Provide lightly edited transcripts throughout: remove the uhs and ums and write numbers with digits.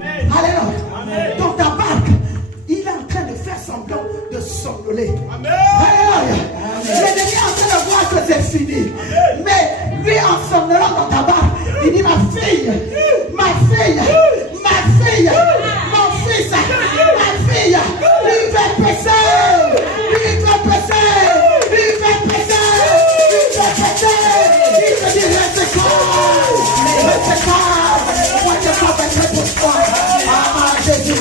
Alléluia. Dans ta barque, il est en train de faire semblant de s'envoler. Alléluia. L'ennemi est en train de voir que c'est fini. Mais lui, en somnolant dans ta barque, il dit, ma fille, mon fils, ma fille, lui va passer. Il te dit, reste calme. Moi, je ne vais pas pour toi. Ah, Jésus,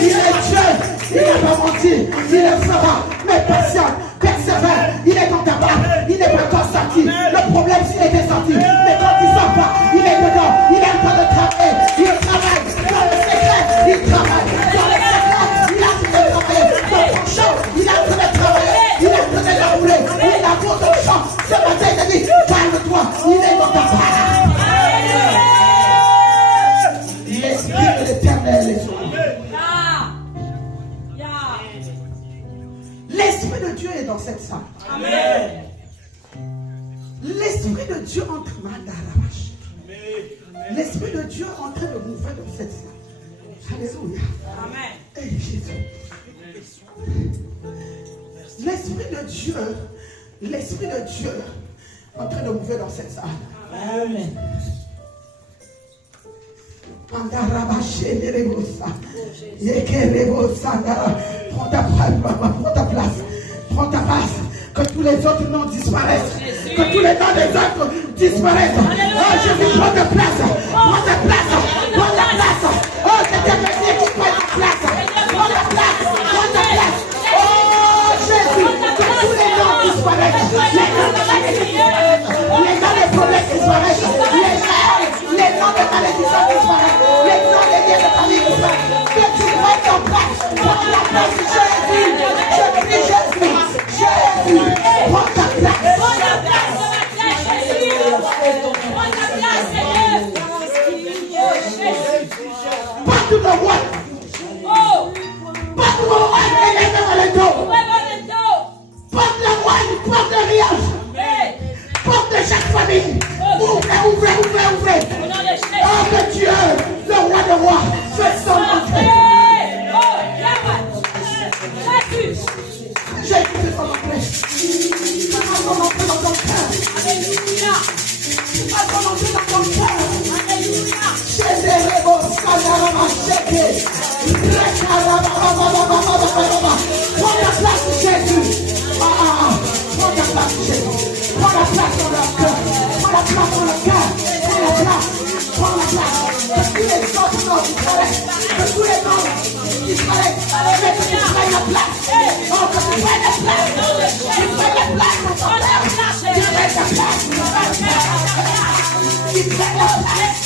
il est Dieu, il n'a pas menti, il est fera, mais patient, persévère, il est dans ta barque, il n'est pas encore sorti. Le problème, s'il était sorti, mais quand il ne sort pas, il est dedans, il est en train de travailler, il travaille dans le secret, il travaille dans le secret, il est en train de travailler dans ton champ, il est en train de travailler, il est en train de l'enrouler, il a pour ton champ. Ce matin, il a dit, calme-toi, il est dans ta barque. L'esprit de l'Éternel est sur lui. L'Esprit de Dieu est dans cette salle. Amen. L'Esprit de Dieu entre L'Esprit de Dieu est en train de mouvre dans cette salle. Alléluia. Amen. Hey, Jésus. L'Esprit de Dieu est en train de mouvre dans cette salle. Amen. Prends ta place. Que tous les autres noms disparaissent. Que tous les noms des autres disparaissent. Oh Jésus, prends ta place. Prends ta place. Prends ta place. Oh, c'est ta personne qui prend ta place. Prends ta place. Prends ta place. Oh Jésus, que tous les noms disparaissent. Les noms de malédiction disparaissent. Les noms des problèmes disparaissent. Les noms de malédiction disparaissent. Les noms des liens de famille disparaissent. Que tu prennes ton place. Prends la place de Jésus. Je prie Jésus. Jésus, prends ta place. Prends ta place. Jésus. Prends ta place, Seigneur. Pas tout le roi. Pas tout le roi et les mains dans le dos. Porte le roi, porte le riage. Porte de chaque famille. Ouvrez. Oh que Dieu, le roi de rois, fait son entrée. Jésus fait son entrée. Fais son entrée dans ton cœur. Alléluia. Fais son entrée dans ton cœur. Alléluia. Jésus, prends ta place, Jésus. Prends ta place, Jésus. Prends la place dans leur cœur. Prends la place dans leur cœur. Prends la place. Prends la place. Que tous les autres noms disparaissent. Que tous les noms disparaissent. Mais que tu prennes la place. Oh, que tu prennes la place. Tu prennes la place dans ton cœur. Tu prennes la place. Tu prennes la place.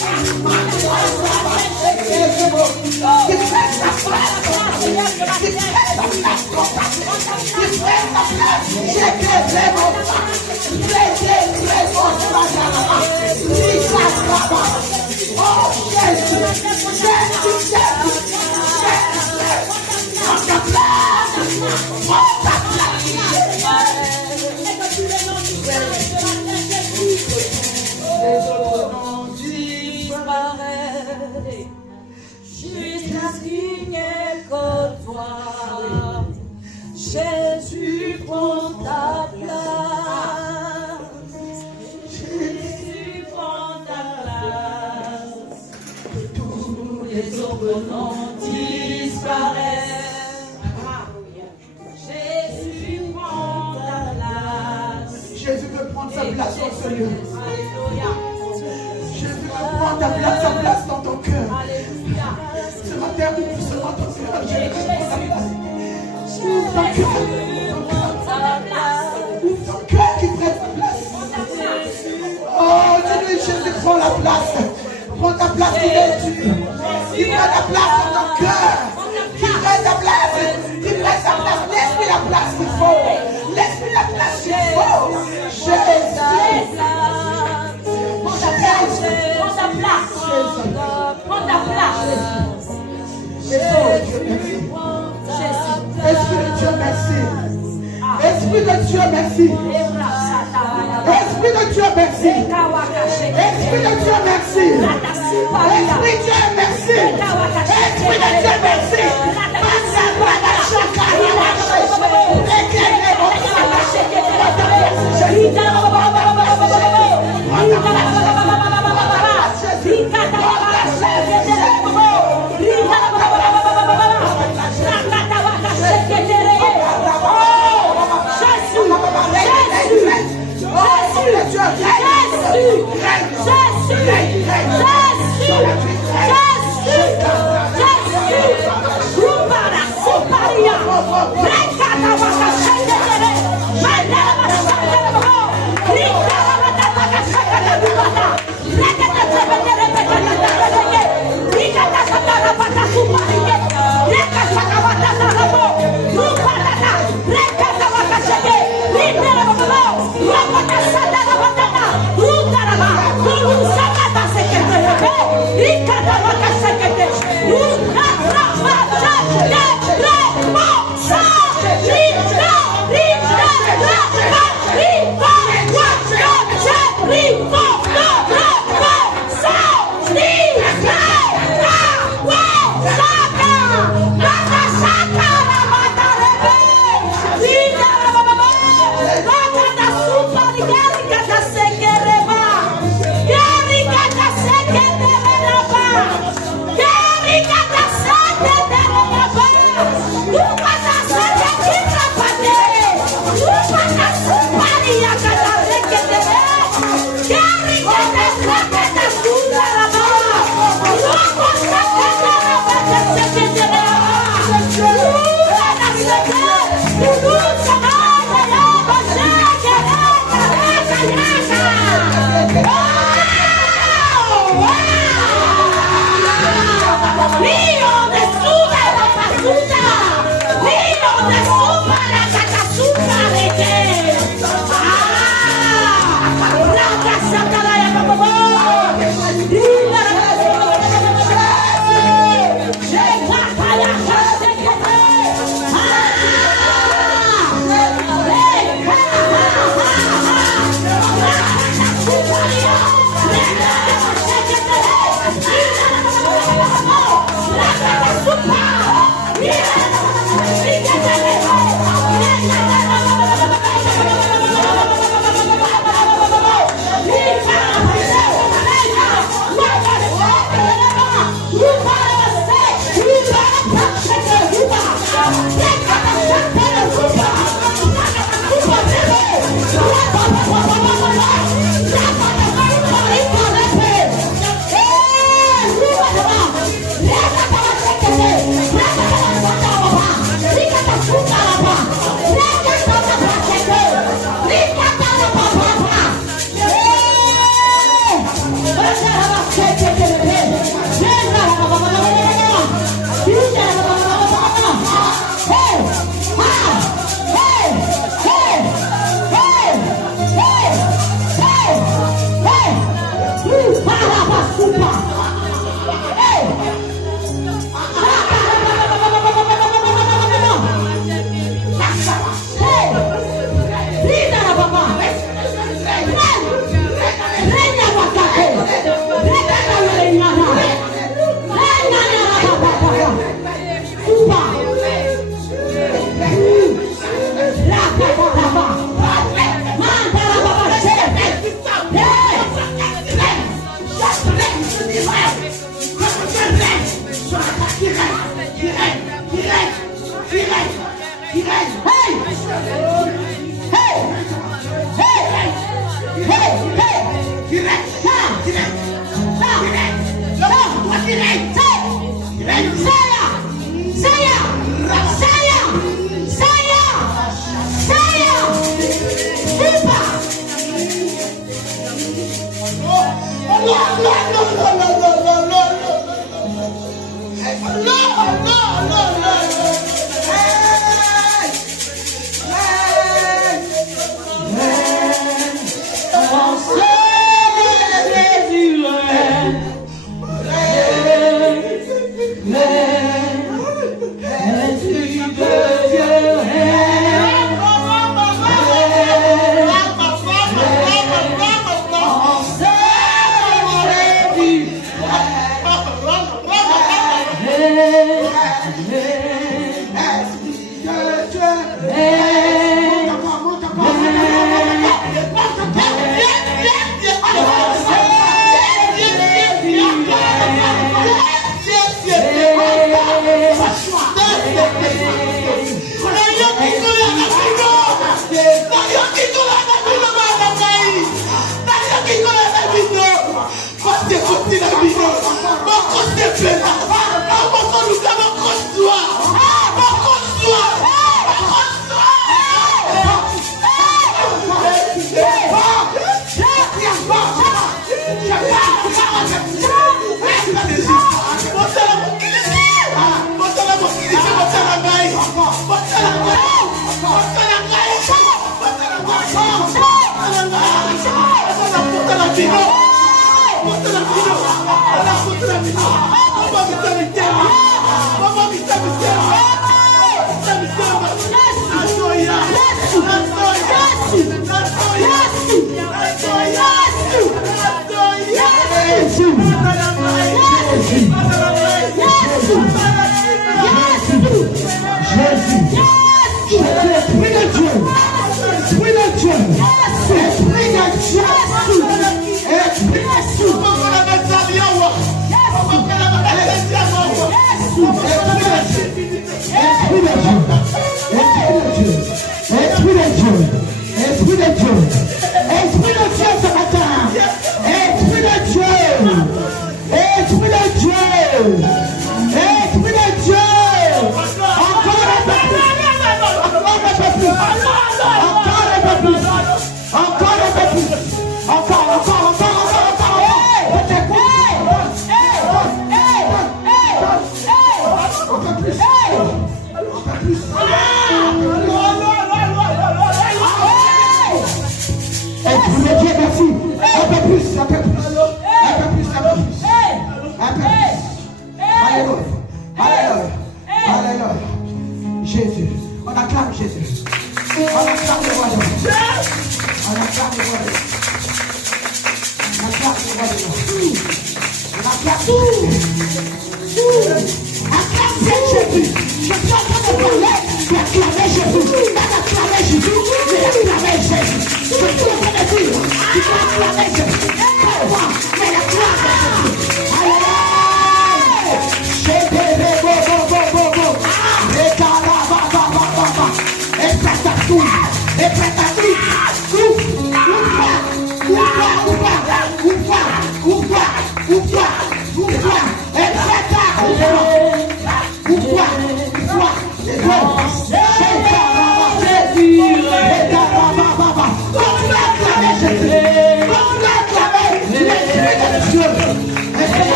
Jusqu'à ce qu'il n'y ait que toi, Jésus prend ta place. Jésus prend ta place. Tous les autres noms disparaissent. Jésus prend ta place. Jésus veut prendre sa place dans ce lieu. Jésus veut prendre ta place, sa place dans ton cœur. Ce matin, ouvre seulement ton cœur. Jésus veut prendre ta place. Ouvre ton cœur. Ouvre ton cœur qui prenne ta place. Oh, dis-lui, Jésus prend la place. Prends ta place, il est Dieu. Il prend ta place dans ton cœur. Il prend ta place. Il prend sa place. Laisse-lui la place qu'il faut. Laisse-lui la place qu'il faut. Jésus. Prends ta place. Prends ta place. Prends ta place. Esprit de Dieu, merci. Esprit de Dieu, merci. Esprit de Dieu, merci. Esprit de Dieu, merci. merci. Esprit Dieu, merci. Esprit de Dieu, merci.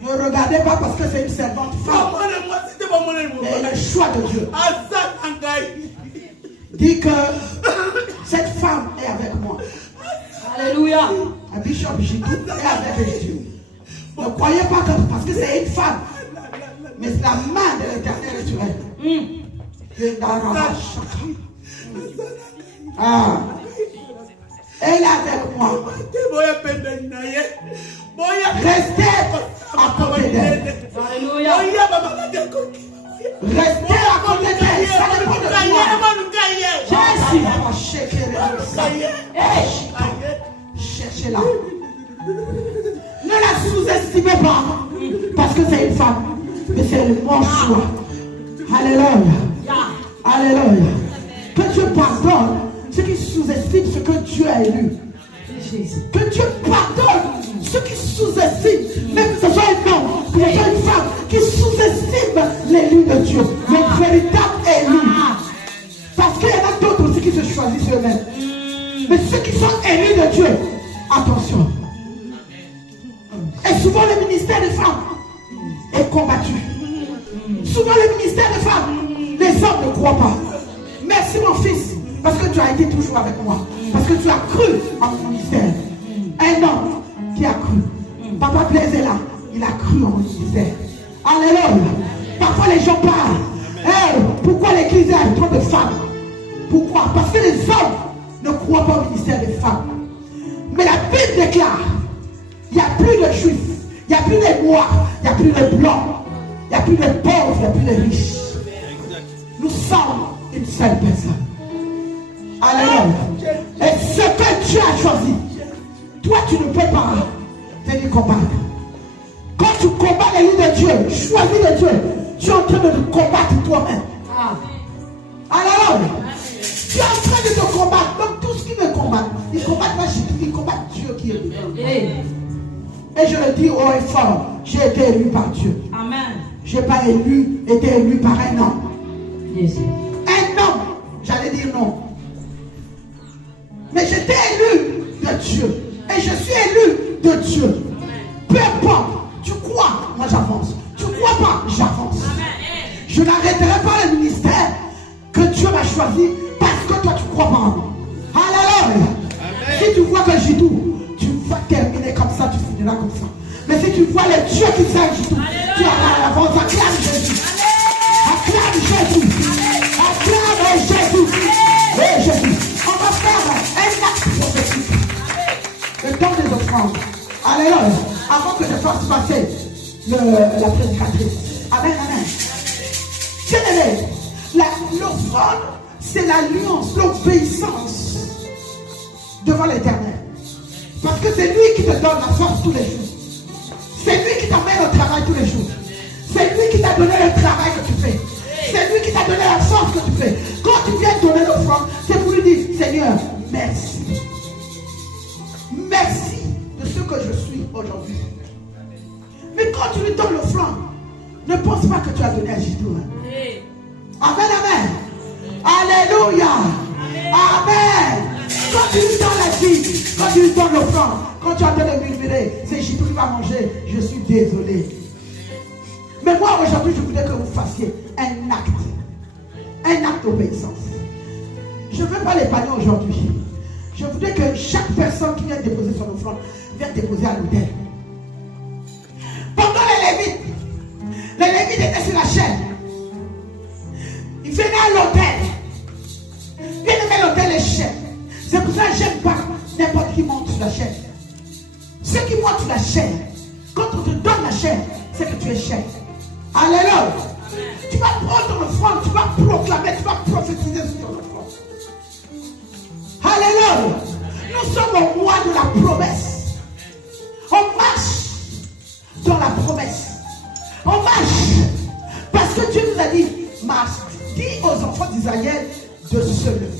Ne regardez pas parce que c'est une servante femme. Mais le choix de Dieu. Dit que cette femme est avec moi. Alléluia. Un bishop Jidou est avec Jésus. Ne croyez pas que parce que c'est une femme. Mais c'est la main de l'Éternel sur elle. Ah. Elle est avec moi. Restez à côté d'elle. Alléluia. Restez à côté d'elle. Ça dépend de toi. Cherchez-la. Ne la sous-estimez pas. Parce que c'est une femme. Mais c'est le bon choix. Alléluia. Alléluia. Que Dieu pardonne ceux qui sous-estiment ce que Dieu a élu. Que Dieu pardonne ceux qui sous-estiment, même que ce soit un homme, que ce soit une femme, qui sous-estiment l'élu de Dieu, le véritable élu. Parce qu'il y en a d'autres aussi qui se choisissent eux-mêmes. Mais ceux qui sont élus de Dieu, attention. Et souvent le ministère des femmes est combattu. Souvent le ministère des femmes, les hommes ne croient pas. Merci mon fils, parce que tu as été toujours avec moi. Parce que tu as cru en mon ministère. Un homme qui a cru. Papa Blaise est là, il a cru en mon ministère. Alléluia. Parfois les gens parlent. Hey, pourquoi l'église a trop de femmes? Pourquoi? Parce que les hommes ne croient pas au ministère des femmes. Mais la Bible déclare, il n'y a plus de juifs, il n'y a plus de noirs, il n'y a plus de blancs, il n'y a plus de pauvres, il n'y a plus de riches. Nous sommes une seule personne. Alléluia. Et ce que Dieu a choisi, toi tu ne peux pas venir combattre. Quand tu combats l'élu de Dieu, choisi de Dieu, tu es en train de te combattre toi-même. Alléluia. Tu es en train de te combattre. Donc tout ce qui me combat, ils combattent pas Jésus, ils combattent Dieu qui est élu. Et je le dis haut et fort, j'ai été élu par Dieu. Amen. Je n'ai pas été élu par un homme. Yes. Un homme, j'allais dire non. Mais j'étais élu de Dieu. Et je suis élu de Dieu. Peu importe, tu crois, moi j'avance. Tu crois pas, j'avance. Je n'arrêterai pas le ministère que Dieu m'a choisi parce que toi tu crois pas en moi. Alléluia. Si tu vois que j'y tout, tu vas terminer comme ça, tu finiras comme ça. Mais si tu vois le Dieu qui sert j'y tout, tu avances, acclame Jésus. Acclame Jésus. Acclame Jésus. Et Jésus. On va faire un acte prophétique. Le temps des offrandes. Alléluia. Avant que je fasse passer la prédicatrice. Amen, amen. Bien-aimé, l'offrande, c'est l'alliance, l'obéissance devant l'Éternel. Parce que c'est lui qui te donne la force tous les jours. C'est lui qui t'amène au travail tous les jours. C'est lui qui t'a donné le travail que tu fais. C'est lui qui t'a donné la force que tu fais. Quand tu viens donner l'offrande, c'est pour lui dire, Seigneur, merci. Merci de ce que je suis aujourd'hui. Mais quand tu lui donnes l'offrande, ne pense pas que tu as donné à Jésus. Amen, amen. Alléluia. Amen. Quand tu lui donnes la vie, quand tu lui donnes l'offrande, quand tu es en train de murmurer, c'est Jésus qui va manger, je suis désolé. Mais moi aujourd'hui, je voudrais que vous fassiez un acte d'obéissance. Je ne veux pas l'épargner aujourd'hui. Je voudrais que chaque personne qui vient déposer son offrande vienne déposer à l'autel. Pendant les Lévites étaient sur la chaîne. Ils venaient à l'autel. Bien aimé, l'autel est chaîne. C'est pour ça que j'aime pas n'importe qui monte sur la chaîne. Ceux qui montent sur la chaîne, quand on te donne la chaîne, c'est que tu es chaîne. Alléluia. Tu vas prendre ton offrande, tu vas proclamer, tu vas prophétiser sur ton offrande. Alléluia. Nous sommes au mois de la promesse. On marche dans la promesse. On marche. Parce que Dieu nous a dit, marche. Dis aux enfants d'Israël de se lever.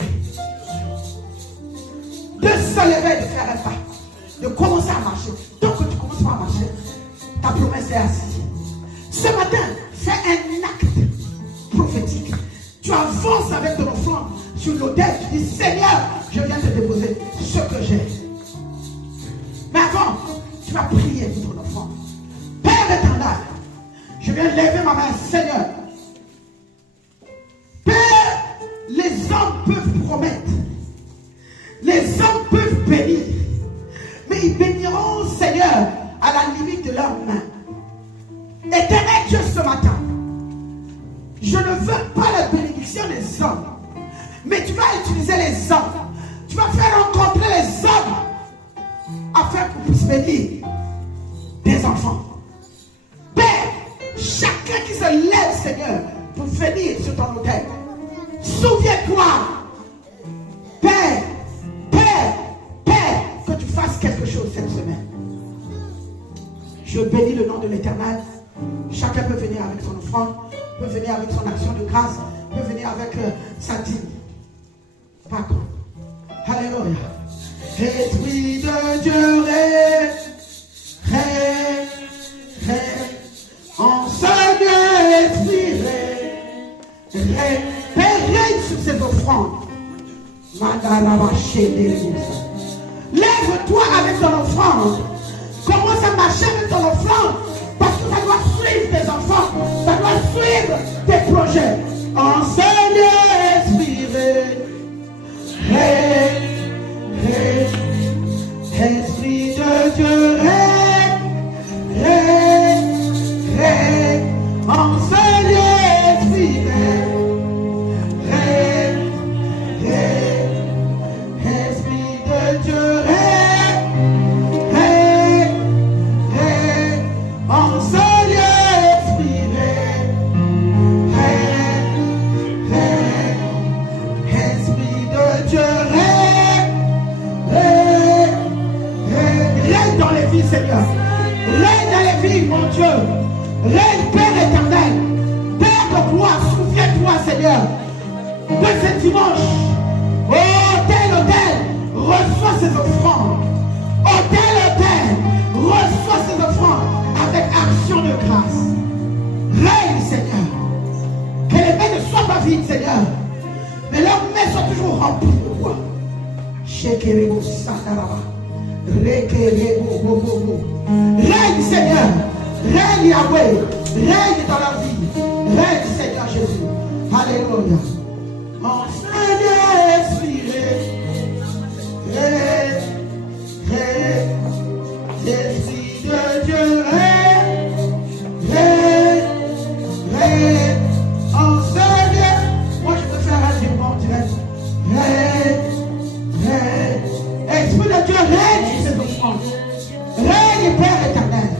De se lever, de faire un pas. De commencer à marcher. Donc que tu commences pas à marcher, ta promesse est assise. Ce matin, fais un acte prophétique. Tu avances avec ton offrande sur l'autel. Tu dis, Seigneur, je viens te déposer ce que j'ai. Mais avant, tu vas prier pour ton offrande. Père éternel, je viens lever ma main, Seigneur. Père, les hommes peuvent promettre. Les hommes peuvent bénir. Mais ils béniront, Seigneur, à la limite de leurs mains. Éternel Dieu, ce matin, je ne veux pas la bénédiction des hommes. Mais tu vas utiliser les hommes. Tu vas faire rencontrer les hommes afin qu'on puisse bénir des enfants. Père, chacun qui se lève, Seigneur, pour venir sur ton autel, souviens-toi, Père, que tu fasses quelque chose cette semaine. Je bénis le nom de l'Éternel. Chacun peut venir avec son offrande, peut venir avec son action de grâce, peut venir avec sa dîme. Par contre, alléluia. Esprit de Dieu, enseigne esprit, règne sur cette offrande. Lève-toi avec ton offrande. Commence à marcher avec ton offrande. Parce que ça doit suivre tes enfants. Ça doit suivre tes projets. Enseigne esprit, esprit de Dieu, enseigne esprit, esprit de Dieu, enseigne esprit, esprit de Dieu, règne dans les vies, Seigneur. Règne dans les vies, mon Dieu. Règne, Père éternel. Père de gloire, souviens-toi, Seigneur, de ce dimanche. Oh, tel, reçois ces offrandes. Oh, tel, reçois ces offrandes avec action de grâce. Règne, Seigneur. Que les mains ne soient pas vides, Seigneur, mais leurs mains soient toujours remplies de toi. Règne, Seigneur. Règne, Yahweh. Règne dans la vie. Règne, Seigneur Jésus. Alléluia. Enseigne esprit, esprit de Dieu, enseigne. Moi je peux faire un virement direct. Esprit de Dieu, règne sur ces offrandes. Règne, Père éternel.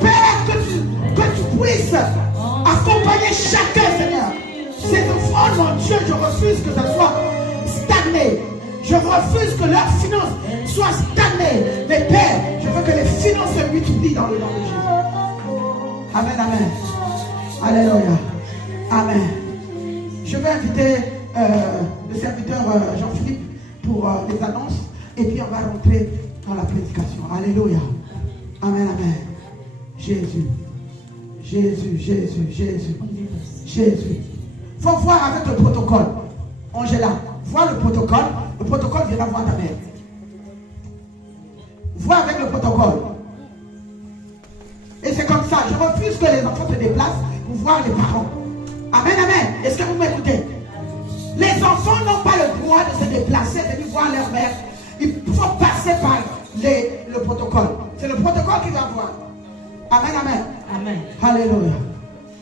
Père, que tu puisses accompagner chacun, Seigneur. Ces offrandes, mon Dieu, je refuse que ça soit stagné. Je refuse que leurs finances soient stagnées. Mais Père, je veux que les finances se multiplient dans le nom de Jésus. Amen, amen. Alléluia. Amen. Je vais inviter le serviteur Jean-Philippe pour les annonces. Et puis on va rentrer dans la prédication. Alléluia. Amen, amen. Jésus. Jésus, Jésus, Jésus. Jésus. Il faut voir avec le protocole. Angela, vois le protocole. Le protocole viendra voir ta mère. Vois avec le protocole. Et c'est comme ça. Je refuse que les enfants se déplacent pour voir les parents. Amen, amen. Est-ce que vous m'écoutez? Les enfants n'ont pas le droit de se déplacer, de venir voir leur mère. Il faut passer par le protocole. C'est le protocole qui va voir. Amen, amen. Amen. Alléluia.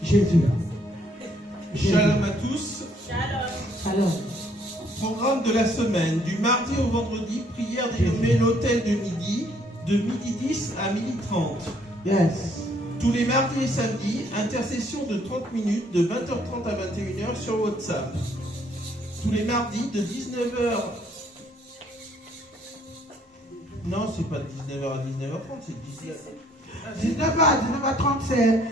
Jésus. Shalom à tous. Shalom. Programme de la semaine. Du mardi au vendredi, prière dénommée l'hôtel de midi, de midi 10 à midi 30. Yes. Tous les mardis et samedis, intercession de 30 minutes de 20h30 à 21h sur WhatsApp. Tous les mardis de 19h. Non, c'est pas de 19h à 19h30, c'est 19h. 19h à 19h30, c'est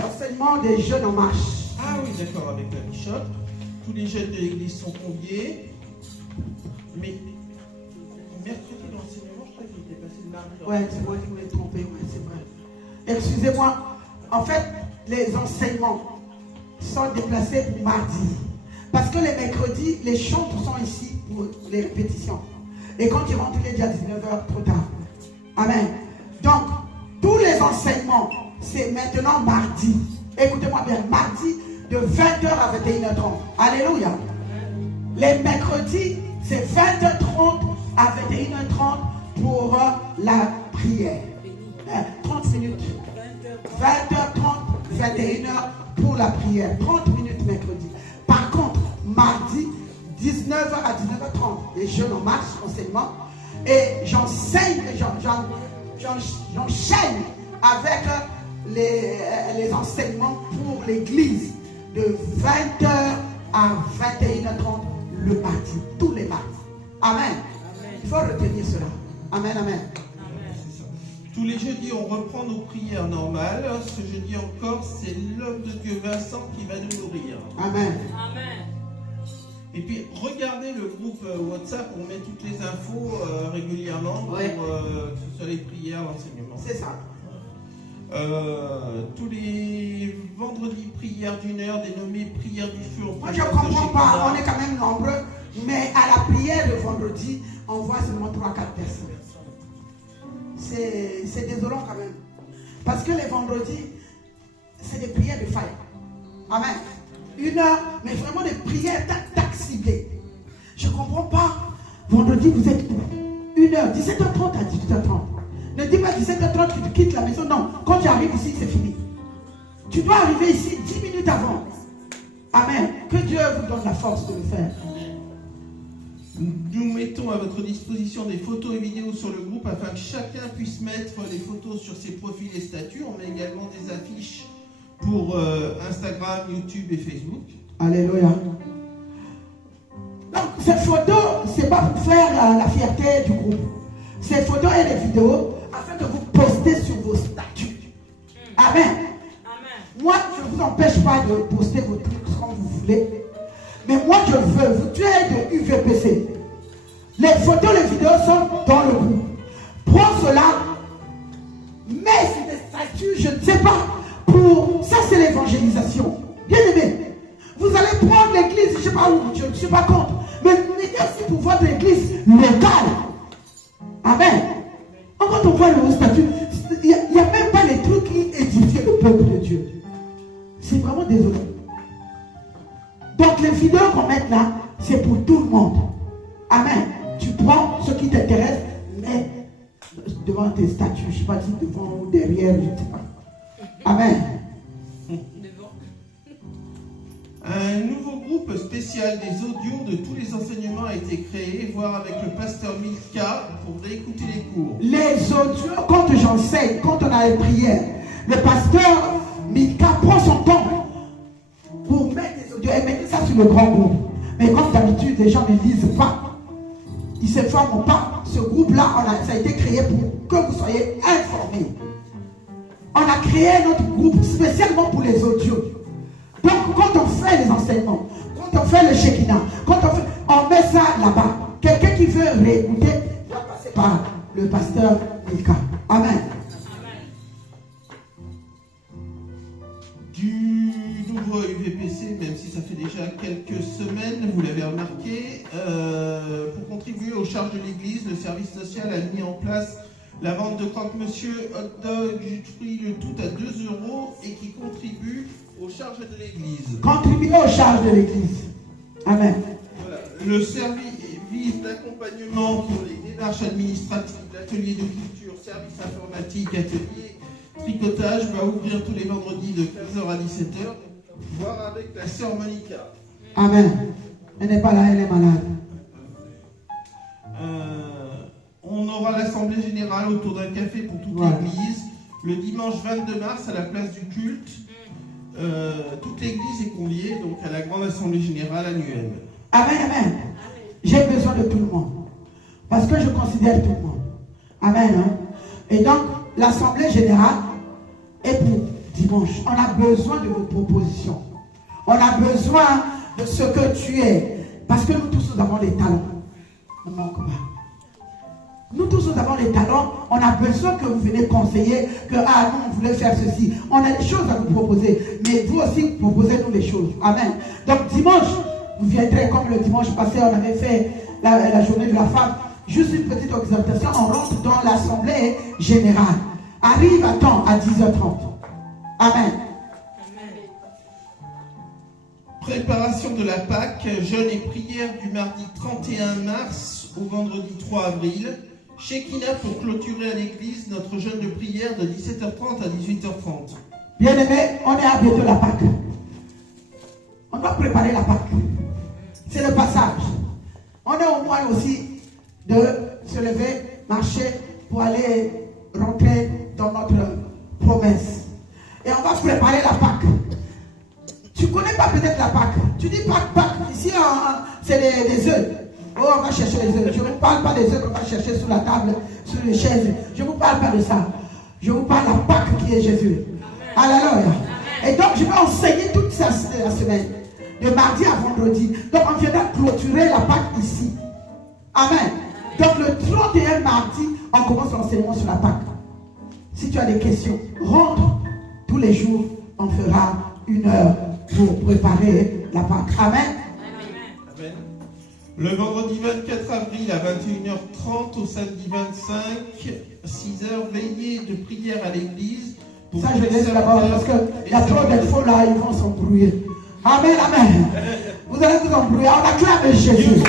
l'enseignement des jeunes en marche. Ah oui, d'accord, avec la bishop. Tous les jeunes de l'église sont conviés. Mais mercredi, l'enseignement, je crois qu'il était passé le mardi. Ouais, c'est moi qui voulais tromper, ouais, c'est vrai. Excusez-moi, en fait, les enseignements sont déplacés pour mardi. Parce que les mercredis, les chants sont ici pour les répétitions. Et quand ils rentrent, il est déjà 19h, trop tard. Amen. Donc, tous les enseignements, c'est maintenant mardi. Écoutez-moi bien, mardi de 20h à 21h30. Alléluia. Les mercredis, c'est 20h30 à 21h30 pour la prière. 30 minutes. 20h30, 21h pour la prière. 30 minutes mercredi. Par contre, mardi, 19h à 19h30. Les jeunes en marche, enseignement. Et j'enseigne, j'enchaîne avec les enseignements pour l'église de 20h à 21h30 le mardi, tous les mardis. Amen. Il faut retenir cela. Amen, amen. Tous les jeudis, on reprend nos prières normales. Ce jeudi encore, c'est l'homme de Dieu Vincent qui va nous nourrir. Amen. Amen. Et puis, regardez le groupe WhatsApp, on met toutes les infos régulièrement pour que ce soit les prières, l'enseignement. C'est ça. Tous les vendredis, prières d'1 heure, dénommées prières du feu. Moi, je ne comprends pas. On est quand même nombreux, mais à la prière de vendredi, on voit seulement 3-4 personnes. C'est désolant quand même. Parce que les vendredis, c'est des prières de fire. Amen. 1 heure, mais vraiment des prières ciblées. Je ne comprends pas. Vendredi, vous êtes où? 1 heure, 17h30 à 18h30. Ne dis pas 17h30 que tu quittes la maison. Non, quand tu arrives ici, c'est fini. Tu dois arriver ici 10 minutes avant. Amen. Que Dieu vous donne la force de le faire. Nous mettons à votre disposition des photos et vidéos sur le groupe afin que chacun puisse mettre les photos sur ses profils et statuts. On met également des affiches pour Instagram, YouTube et Facebook. Alléluia. Donc, ces photos, ce n'est pas pour faire la fierté du groupe. Ces photos et les vidéos afin que vous postez sur vos statuts. Amen. Amen. Moi, je ne vous empêche pas de poster vos trucs comme vous voulez. Mais moi, je veux, vous tuez de UVPC. Les photos, les vidéos sont dans le groupe. Prends cela, mets sur des statuts, je ne sais pas. Ça, c'est l'évangélisation. Bien aimé, vous allez prendre l'église, je ne sais pas où, je ne suis pas contre. Mais mettez aussi pour votre église locale. Amen. Quand on voit le statut, il n'y a même pas les trucs qui édifient le peuple de Dieu. C'est vraiment désolant. Donc les vidéos qu'on met là, c'est pour tout le monde. Amen. Tu prends ce qui t'intéresse, mais devant tes statuts, je ne sais pas si devant ou derrière, je ne sais pas. Amen. Un nouveau groupe spécial des audios de tous les enseignements a été créé, voir avec le pasteur Milka pour réécouter les cours. Les audios, quand j'enseigne, quand on a les prières, le pasteur Milka prend son temps pour mettre les audios et mettre ça sur le grand groupe. Mais comme d'habitude, les gens ne lisent pas, ils ne se forment pas. Ce groupe-là, ça a été créé pour que vous soyez informés. On a créé notre groupe spécialement pour les audios. Donc, quand on fait les enseignements, quand on fait le Shekinah, on met ça là-bas. Quelqu'un qui veut réécouter doit passer par le pasteur Milka. Amen. Du nouveau UVPC, même si ça fait déjà quelques semaines, vous l'avez remarqué, pour contribuer aux charges de l'église, le service social a mis en place la vente de croque-monsieur, hot dog, jus de fruits, le tout à 2 € et qui contribue aux charges de l'église. Contribuer aux charges de l'église. Amen. Voilà. Le service d'accompagnement pour les démarches administratives, l'atelier de culture, service informatique, atelier tricotage va ouvrir tous les vendredis de 15h à 17h, voire avec la sœur Monica. Amen. Elle n'est pas là, elle est malade. On aura l'assemblée générale autour d'un café pour toute l'église le dimanche 22 mars à la place du culte. Toute l'église est conviée donc à la grande assemblée générale annuelle. Amen, amen. J'ai besoin de tout le monde. Parce que je considère tout le monde. Amen. Hein? Et donc, l'assemblée générale est pour dimanche. On a besoin de vos propositions. On a besoin de ce que tu es. Parce que nous tous, nous avons des talents. On manque pas. Nous tous, nous avons les talents. On a besoin que vous venez conseiller que, nous, on voulait faire ceci. On a des choses à vous proposer. Mais vous aussi, proposez-nous les choses. Amen. Donc, dimanche, vous viendrez comme le dimanche passé, on avait fait la journée de la femme. Juste une petite exhortation. On rentre dans l'assemblée générale. Arrive à temps, à 10h30. Amen. Préparation de la Pâque, jeûne et prière du mardi 31 mars au vendredi 3 avril. Shekinah pour clôturer à l'église notre jeûne de prière de 17h30 à 18h30. Bien aimé, on est à bientôt la Pâque. On doit préparer la Pâque. C'est le passage. est au moins aussi de se lever, marcher pour aller rentrer dans notre promesse. Et on va préparer la Pâque. Tu ne connais pas peut-être la Pâque. Tu dis Pâque. Ici, c'est des œufs. Oh, on va chercher les œufs. Je ne vous parle pas des œufs qu'on va chercher sous la table, sur les chaises. Je ne vous parle pas de ça. Je vous parle de la Pâque qui est Jésus. Alléluia. Et donc, je vais enseigner toute la semaine, de mardi à vendredi. Donc, on viendra clôturer la Pâque ici. Amen. Donc, le 31 mardi, on commence l'enseignement sur la Pâque. Si tu as des questions, rentre. Tous les jours, on fera 1 heure pour préparer la Pâque. Amen. Amen. Le vendredi 24 avril à 21h30, au samedi 25, 6h, veillée de prière à l'église. Ça, je laisse d'abord parce qu'il y a trop d'infos là, ils vont s'embrouiller. Amen, amen. Vous allez vous embrouiller. On acclame Jésus.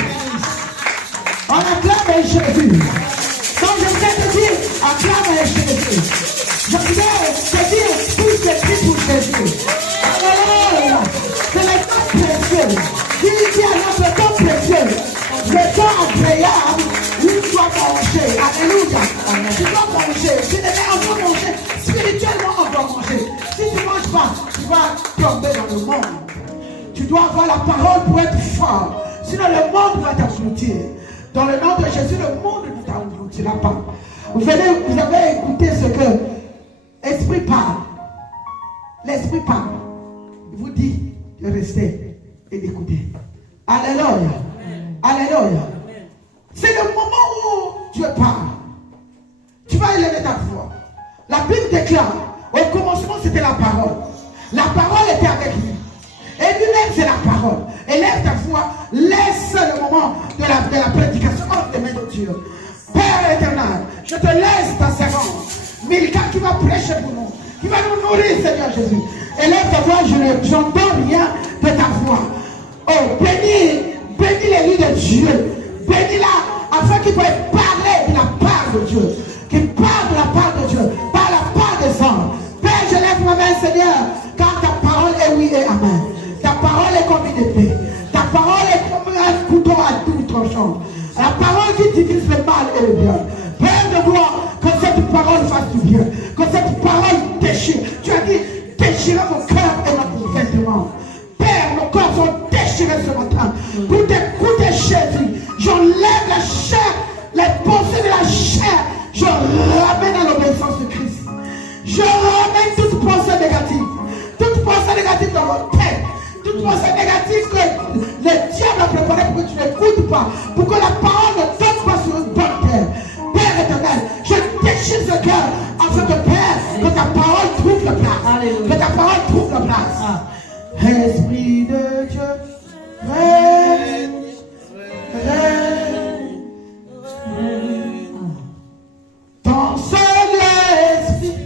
On acclame Jésus. Donc je voudrais te dire, acclame Jésus. Je voudrais te dire, tout c'est pris pour Jésus. Alléluia. C'est le temps précieux. Qui dit à notre temps précieux, le temps agréable où tu dois manger. Alléluia. Tu dois manger. Tu devais encore manger. Spirituellement, on doit manger. Si tu ne manges pas, tu vas tomber dans le monde. Tu dois avoir la parole pour être fort. Sinon, le monde va t'engloutir. Dans le nom de Jésus, le monde ne t'engloutira pas. Vous avez écouté ce que l'Esprit parle. L'Esprit parle. Il vous dit de rester et d'écouter. Alléluia. Alléluia. C'est le moment où Dieu parle. Tu vas élever ta voix. La Bible déclare, au commencement c'était la parole. La parole était avec lui. Et lui-même c'est la parole. Élève ta voix, laisse le moment de la prédication entre les mains de Dieu. Père éternel, je te laisse ta servante, Milka, qui va prêcher pour nous, qui va nous nourrir, Seigneur Jésus. Élève ta voix, je n'entends rien de ta voix. Oh, bénis les lits de Dieu. Bénis-la afin qu'il puisse parler de la part de Dieu. Qu'il parle de la part de Dieu, par la part des hommes. Père, je lève ma main, Seigneur, car ta parole est oui et amen. Ta parole est comme une épée. Ta parole est comme un couteau à double tranchant. La parole qui divise le mal et le bien. Père de gloire, que cette parole fasse du bien. Que cette parole déchire. Tu as dit, déchirer mon cœur et mon vêtement. Père, nos corps sont déchirés ce matin. Pour t'écouter Jésus, j'enlève la chair, les pensées de la chair. Je ramène à l'obéissance de Christ. Je ramène toute pensée négative. Toute pensée négative dans votre tête. Toute pensée négative que le diable a préparée pour que tu n'écoutes pas. Pour que la parole ne tombe pas sur une bonne terre. Père éternel, je déchire ce cœur afin que Père, que ta parole trouve la place. Alléluia. Que ta parole trouve la place. Esprit de Dieu, règne, règne. Ton seul esprit.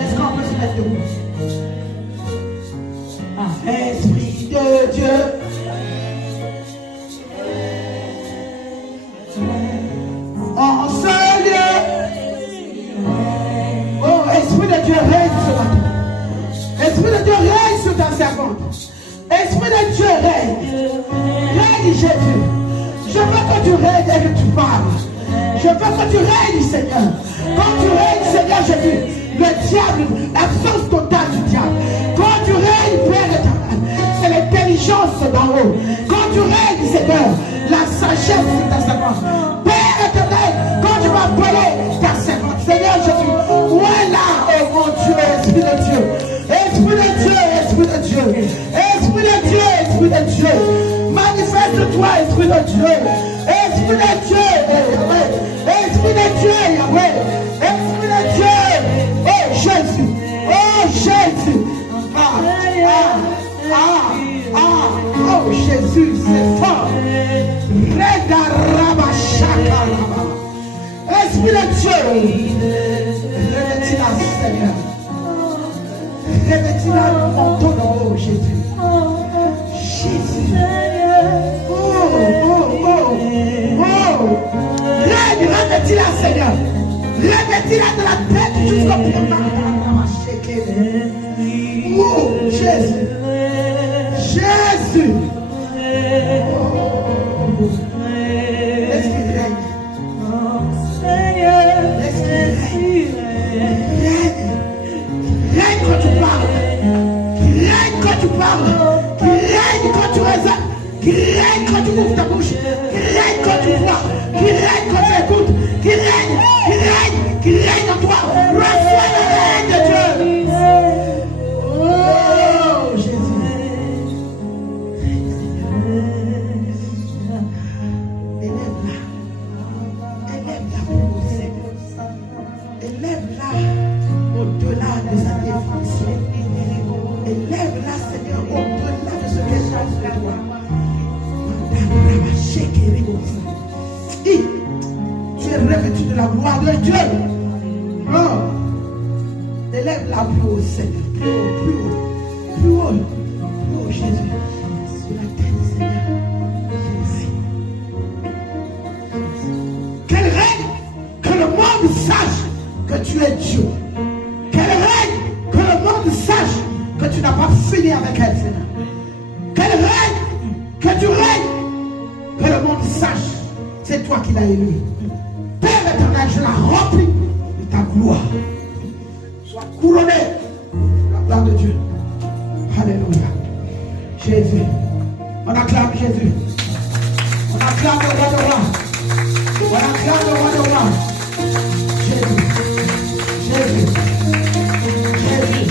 Est-ce qu'on peut se mettre debout? Esprit de Dieu. En ce lieu. Oh, Esprit de Dieu règne ce matin. Esprit de Dieu règne sur ta servante. Esprit de Dieu règne. Règne Jésus. Je veux que tu règnes et que tu parles. Je veux que tu règnes, Seigneur. Quand tu règnes, Seigneur Jésus, le diable, l'absence totale du diable. Quand tu règnes, Père éternel, c'est l'intelligence d'en haut. Quand tu règnes, Seigneur, la sagesse de ta servante. Père éternel, quand tu vas appeler ta servante, Seigneur Jésus, où est là, oh mon Dieu, Esprit de Dieu. Esprit de Dieu, Esprit de Dieu. Esprit de Dieu, Esprit de Dieu. Manifeste-toi, Esprit de Dieu. Esprit de Dieu, Yahweh. Esprit de Dieu, Yahweh. Esprit de Dieu. Oh Jésus. Oh Jésus. Oh Jésus, c'est fort. Esprit de Dieu. Revêtis-la, Seigneur. Revêtis-la de manteau d'en haut, Jésus. Jésus. Revêtis-la, Seigneur. Revêtis-la de la tête jusqu'au pied. Oh, Jésus. Jésus. Oh. tu parles, qui règne quand tu raisonnes, qui règne quand tu ouvres ta bouche, qui règne quand tu vois, qui règne quand tu écoutes, qui règne en toi. Reçois le règne de Dieu. Oh Jésus. Élève-la. Élève-la pour nous, Seigneur. Élève-la au-delà de sa définition. Élève-la, Seigneur, au-delà de ce qu'elle pense de toi. Tu es revêtu de la gloire de Dieu. Oh. Élève-la plus haut, Seigneur. Plus haut, plus haut. Plus haut. Plus haut, Jésus. Sur la tête, Seigneur. Qu'elle règne, que le monde sache que tu es Dieu. Qu'elle règne, que le monde sache que tu n'as pas fini avec elle, Seigneur. Qu'elle règne, que tu règnes, que le monde sache, c'est toi qui l'as élu. Père éternel, je la remplis de ta gloire. Sois couronné de la gloire de Dieu. Alléluia. Jésus. On acclame Jésus. On acclame le roi de roi. On acclame le roi de roi. Jésus. Jésus. Jésus.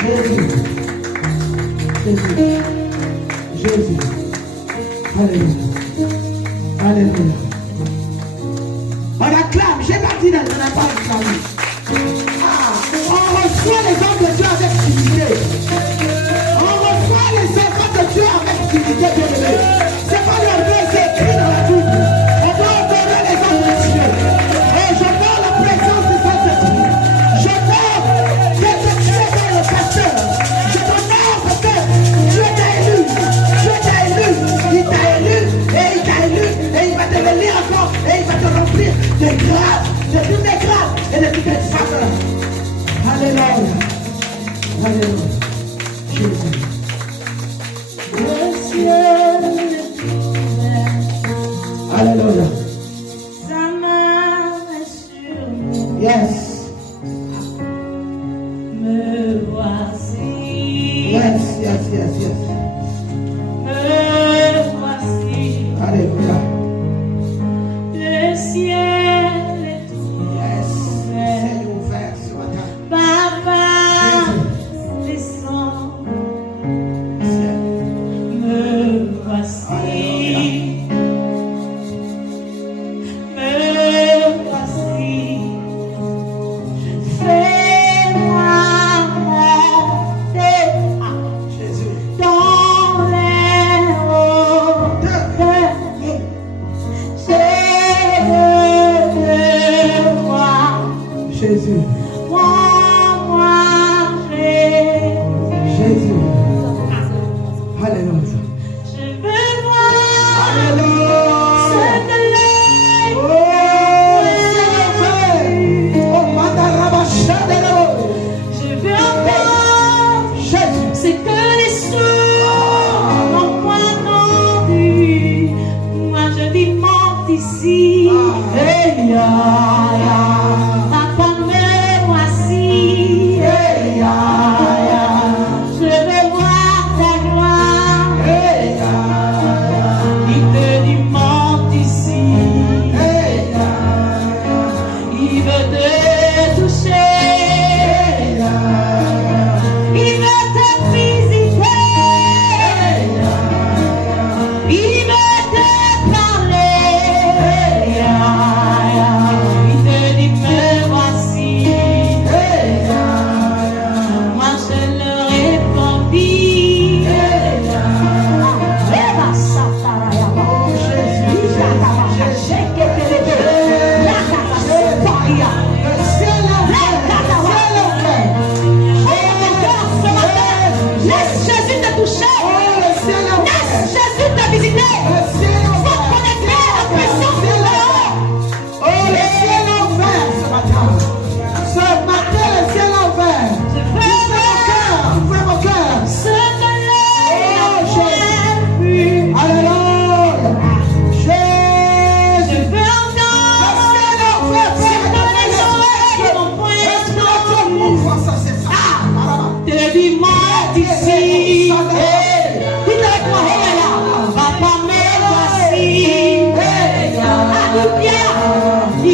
Jésus. Jésus. Jésus. Alléluia. Alléluia. On acclame. J'ai pas dit, on n'a pas acclamé. On reçoit les hommes de Dieu avec dignité. On reçoit les enfants de Dieu avec dignité, bien-aimé. C'est pas l'orgueil, c'est écrit dans la Bible. On doit honorer les hommes de Dieu. Et je vois la présence du Saint-Esprit. Je vois que tu es dans le pasteur. Je t'honore parce que Dieu t'a élu. Dieu t'a élu. Il t'a élu. Et il t'a élu. Et il va te venir encore. Et il va te remplir de grâce, de toutes les grâces et de toutes les faveurs. Alléluia. Alléluia. Jésus. Le ciel est ouvert. Alléluia. Sa main est sur moi. Yes. Me voici. Yes, yes, yes, yes. Me voici. Alléluia. Le ciel est Yes. ouvert. C'est ouvert ce matin. Papa, Jésus. laisse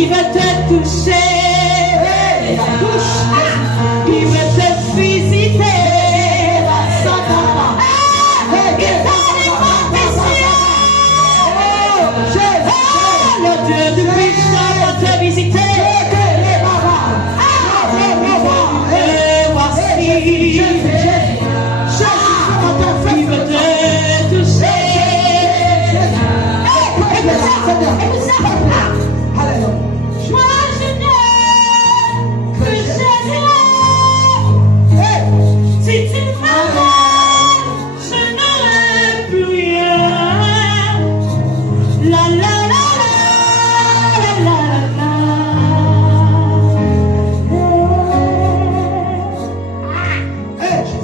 Il veut te toucher. Il veut te visiter. Le Dieu du puissant va te visiter. Et voici, il veut te toucher. Moi je n'ai que Jésus. Si tu m'arrêtes, je n'aurai plus rien. La la la la la la la. Hey,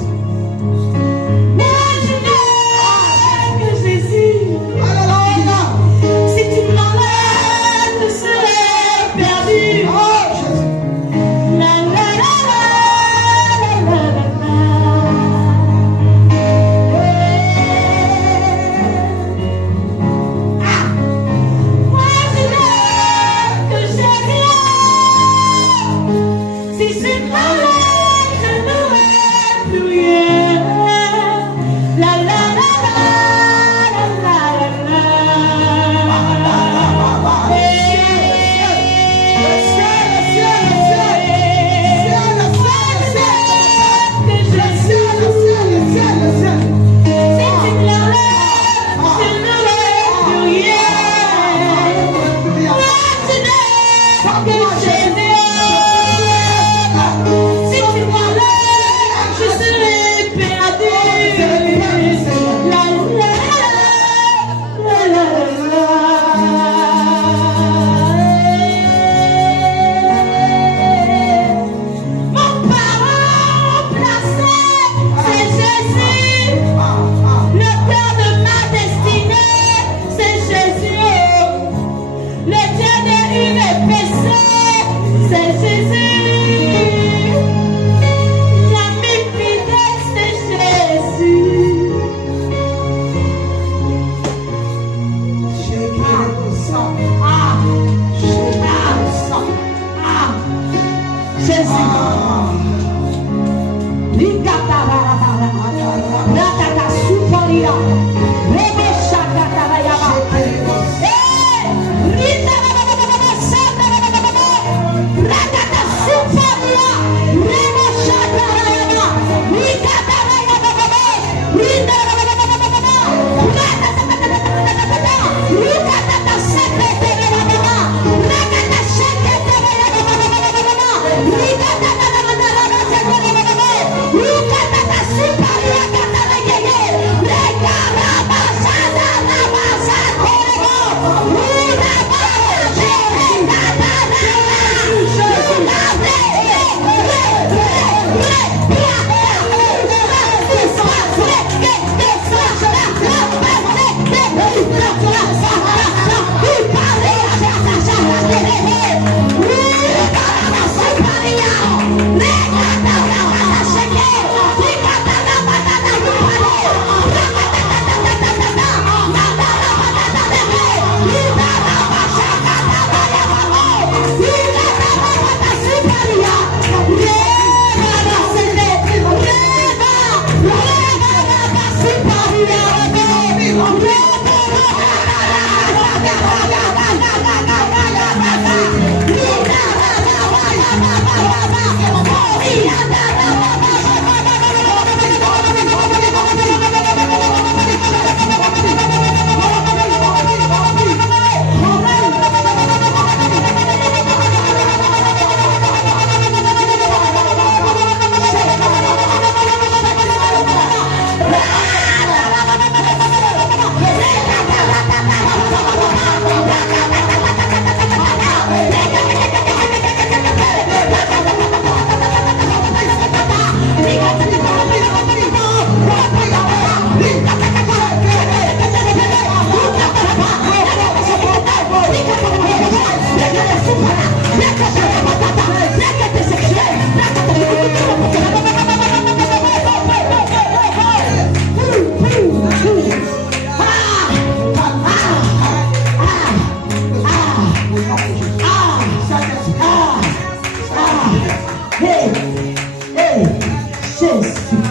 Jésus.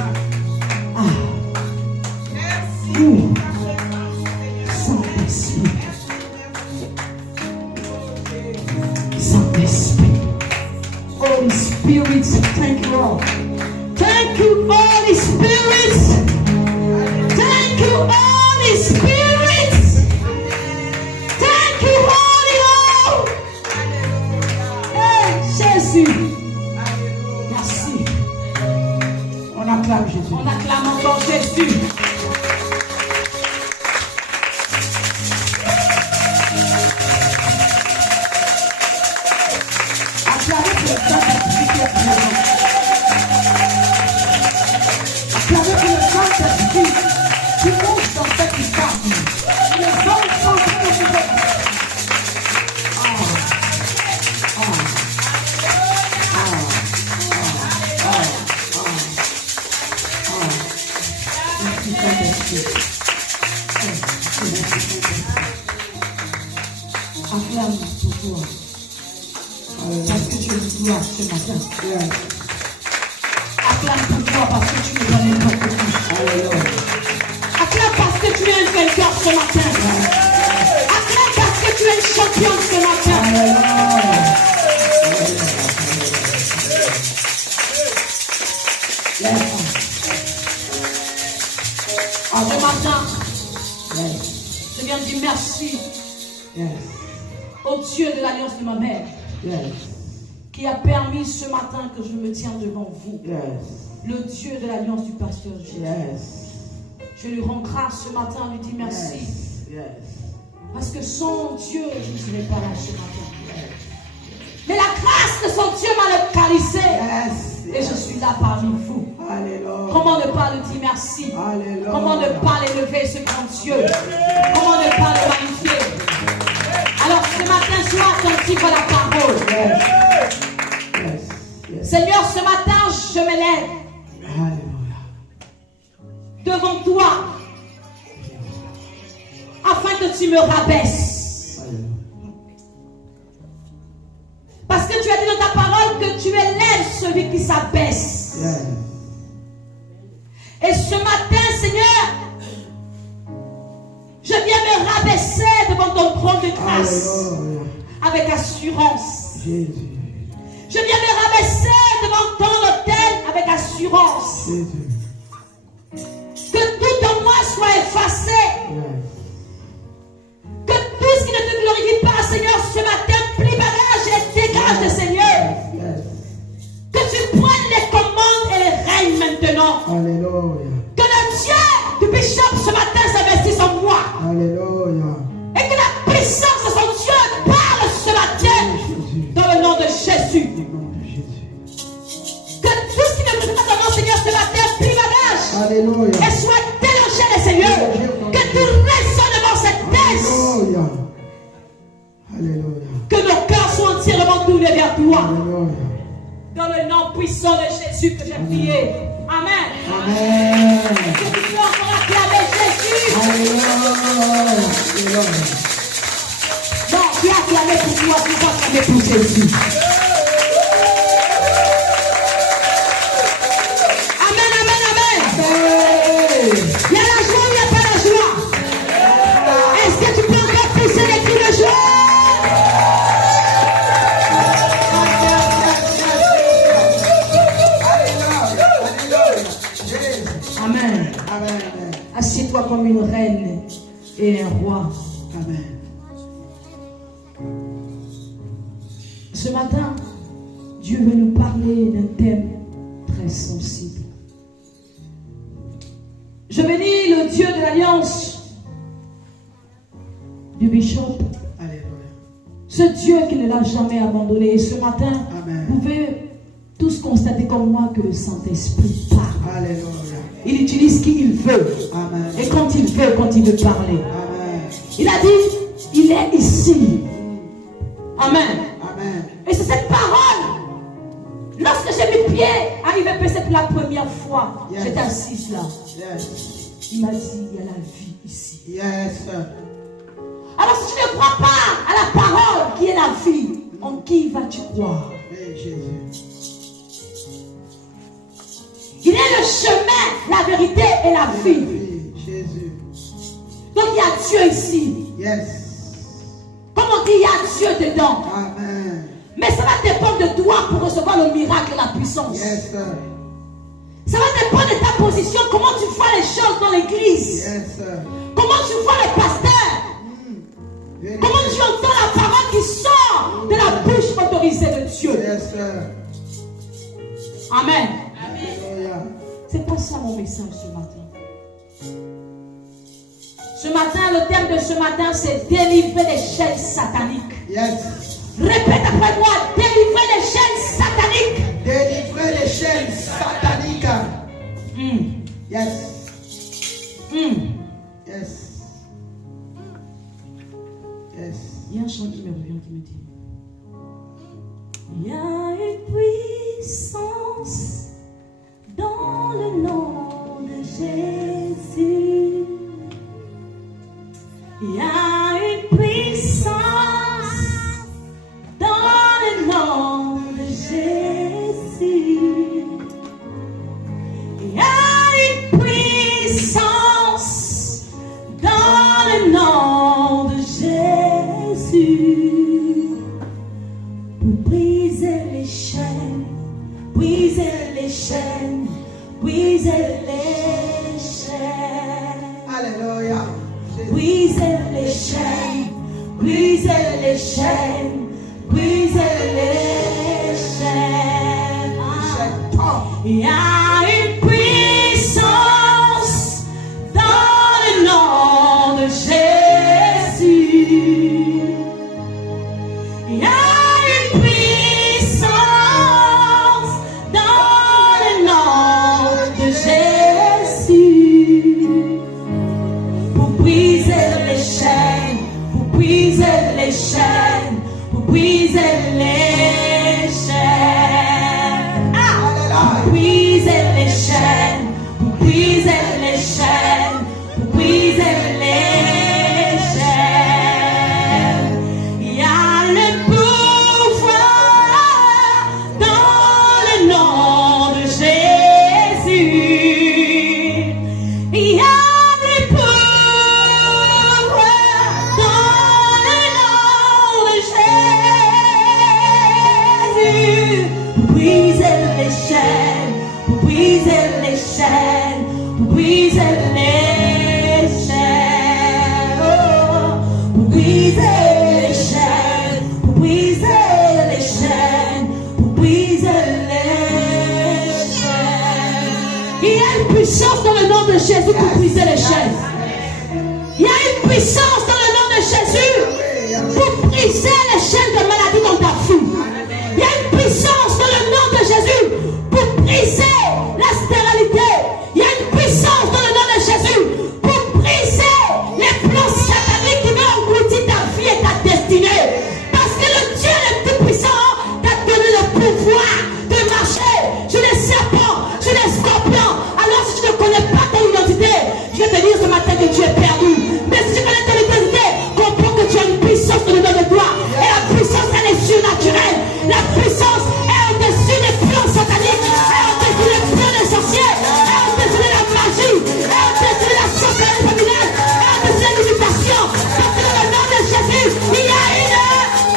Saint-Esprit. Saint-Esprit. Holy Spirit, thank you, Lord. Thank you, Holy Spirit. Thank you, Holy Spirit. Thank you, Holy Ghost. Hey, Jésus. Merci. On acclame Jésus. On acclame encore Jésus. Acclamez pour le Saint-Esprit qui est présent. Acclamez pour le Saint-Esprit qui monte dans cette histoire. Les hommes sont tous les acclame pour toi. Parce que tu es une gloire ce matin. Acclame pour toi parce que tu me donnes une autre vie. Acclame parce que tu es un vainqueur ce matin. Acclame parce que tu es une championne ce matin. Ce matin, je viens dire merci au Dieu de l'alliance de ma mère qui a permis ce matin que je me tienne devant vous. Le Dieu de l'alliance du pasteur Jésus. Je lui rends grâce ce matin, lui dis merci. Parce que sans Dieu, je ne serais pas là ce matin. Mais la grâce de son Dieu m'a localisé. Et je suis là parmi vous. Alléluia. Comment ne pas le dire merci? Alléluia. Comment ne pas l'élever ce grand Dieu? Comment ne pas le magnifier? Alors ce matin, sois attentif à la parole. Seigneur, ce matin, je me lève devant toi afin que tu me rabaisses. Parce que tu as dit dans ta parole que tu élèves celui qui s'abaisse. Et ce matin, Seigneur, je viens me rabaisser devant ton trône de grâce avec assurance. Je viens me rabaisser devant ton autel avec assurance. Que tout en moi soit effacé. Que tout ce qui ne te glorifie pas, Seigneur, ce matin, plie bagage et dégage, Seigneur. Que tu prennes les commandes et les règnes maintenant. Alléluia. Que le Dieu du bishop ce matin s'investisse en moi. Alléluia. Et que la puissance de son Dieu parle ce matin dans le nom de Jésus. Que tout ce qui ne veut pas dans mon Seigneur ce matin plie bagage. Alléluia. Et soit délogé, le Seigneur. Que tout résonne devant cette thèse. Alléluia. Alléluia. Que nos cœurs soient entièrement tournés vers toi. Alléluia. Dans le nom puissant de Jésus que j'ai prié. Amen. Amen. Que tu peux encore acclamer Jésus. Alléluia. Non, tu as acclamé pour toi, tu vas acclamer pour Jésus. Amen, amen, amen. Il y a la joie, il n'y a pas la joie. Est-ce que tu peux encore pousser les cris de joie? Amen. Amen. Assieds-toi comme une reine et un roi. Amen. Ce matin, Dieu veut nous parler d'un thème très sensible. Je bénis le Dieu de l'alliance du bishop. Alléluia. Ce Dieu qui ne l'a jamais abandonné. Et ce matin, Amen. vous pouvez tous constater comme moi que le Saint-Esprit parle. Alléluia. Il utilise qui il veut. Amen. Et quand il veut parler. Amen. Il a dit, il est ici. Amen. Amen. Et c'est cette parole. Lorsque j'ai mis pied à IVPC pour la première fois, Yes. j'étais assise là. Yes. Il m'a dit, il y a la vie ici. Yes. Alors si tu ne crois pas à la parole qui est la vie, en qui vas-tu croire? Oui, Jésus. Il est est le chemin, la vérité et la vie. Jésus. Donc il y a Dieu ici. Yes. Comme on dit, il y a Dieu dedans. Amen. Mais ça va dépendre de toi pour recevoir le miracle et la puissance. Yes, sir. Ça va dépendre de ta position, comment tu vois les choses dans l'église. Yes, sir. Comment tu vois les pasteurs. Comment tu entends la parole qui sort de la bouche autorisée de Dieu. Yes, sir. Amen. Alléluia. C'est pas ça mon message ce matin. Ce matin, le thème de ce matin, c'est délivrer les chaînes sataniques. Yes. Répète après moi, délivrer les chaînes sataniques. Délivrer les chaînes sataniques. Yes. Yes. Yes. Il y a un chant qui me revient qui me dit, il y a une puissance dans le nom de Jésus. Il y a une puissance dans le nom de Jésus. Il y a une puissance dans le nom de Jésus. Pour briser les chaînes, briser les chaînes, briser les chaînes. Alléluia. Briser les chaînes, briser les chaînes, briser les chaînes. Il y a une puissance dans le nom de Jésus. Il y a une puissance dans le nom de Jésus. Pour briser les chaînes, pour briser les chaînes, pour briser les chaînes. Pour briser les chaînes, pour briser les chaînes, pour briser les chaînes. Il y a le pouvoir dans le nom de Jésus. Il y a le pouvoir dans le nom de Jésus. Pour briser les chaînes, pour briser les chaînes, pour briser les chaînes. Oh, pour briser les chaînes, pour briser les chaînes, pour briser les chaînes. Il y a une puissance dans le nom de Jésus pour briser les chaînes. Il y a une puissance dans le nom de Jésus pour briser les chaînes de maladie dans ta vie. Il y a une puissance dans le nom de Jésus pour briser la stérilité. Il y a une puissance dans le nom de Jésus pour briser les plans sataniques qui veulent engloutir ta vie et ta destinée. Parce que le Dieu le plus puissant t'a donné le pouvoir de marcher sur les serpents, sur les scorpions. Alors si tu ne connais pas ton identité, je vais te dire ce matin que tu es perdu. Mais si tu connais ton identité, comprends que tu as une puissance dans le nom de toi. Et la puissance, elle est surnaturelle. La puissance est au-dessus des plans sataniques, est au-dessus des plans des sorciers, est au-dessus de la magie, est au-dessus de la sorcellerie féminine, est au-dessus de l'imitation. Parce que dans le nom de Jésus, il y a une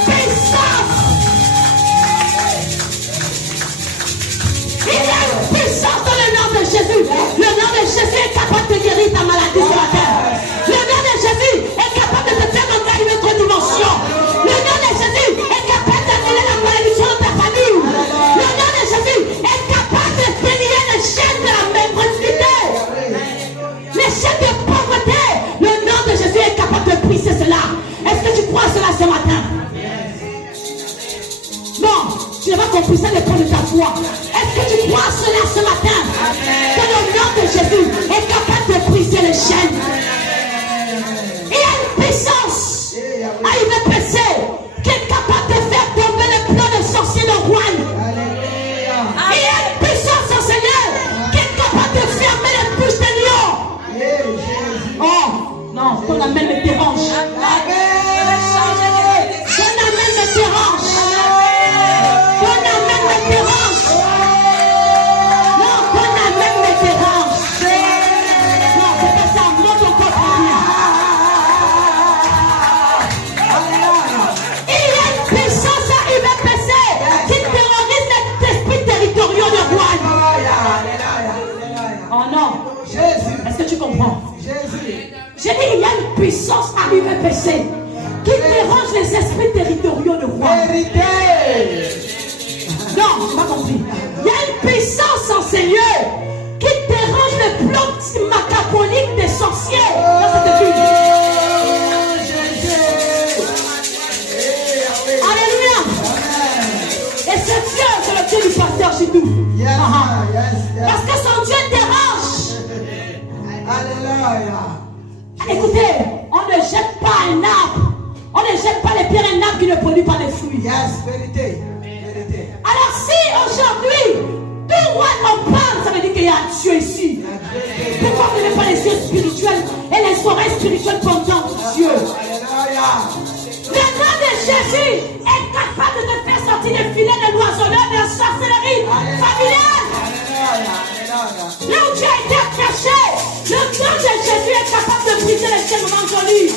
puissance. Il y a une puissance dans le nom de Jésus. Le nom de Jésus est capable de guérir ta maladie sur la terre. Le nom de Jésus est capable de te faire entrer à une autre dimension. Le nom de Jésus est capable d'annuler la malédiction de ta famille. Le nom de Jésus est capable de délier les chaînes de la médiocrité, les chaînes de pauvreté. Le nom de Jésus est capable de briser cela. Est-ce que tu crois cela ce matin? Non, tu n'as pas compris, ça dépend de ta foi. Est-ce que tu crois cela ce matin? Que le nom de Jésus est capable de briser les chaînes. Il y a une puissance à IVPC qui est capable de faire tomber les plans de sorciers de Rouen. Il y a une puissance au Seigneur qui est capable de fermer les bouches des lions. Oh, non, ton amène me dérange. Ton amène me dérange. Ton amène me dérange. Non, ton amène me Non. Jésus. Est-ce que tu comprends? Jésus. J'ai dit, il y a une puissance à l'UVPC qui dérange les esprits territoriaux de roi. Vérité. Non, je n'ai pas compris. Il y a une puissance en Seigneur qui dérange le plan macabolique des sorciers dans cette ville. Alléluia. Et ce Dieu, c'est le Dieu du pasteur Chidou. Yes, yes, yes. Parce que son Dieu dérange. Alléluia. Écoutez, on ne jette pas un arbre. On ne jette pas les pierres un arbre qui ne produit pas de fruits. Yes, vérité. Vérité. Alors si aujourd'hui, tout roi en parle, ça veut dire qu'il y a Dieu ici. Pourquoi vous n'avez pas les yeux spirituels et les oreilles spirituelles pendant Dieu? Alléluia. Le nom de Jésus est capable de te faire sortir des filets de l'oiseleur, de la sorcellerie familiale. Alléluia. Là où tu as été caché, le nom de Jésus est capable de briser les chaînes mentonnées.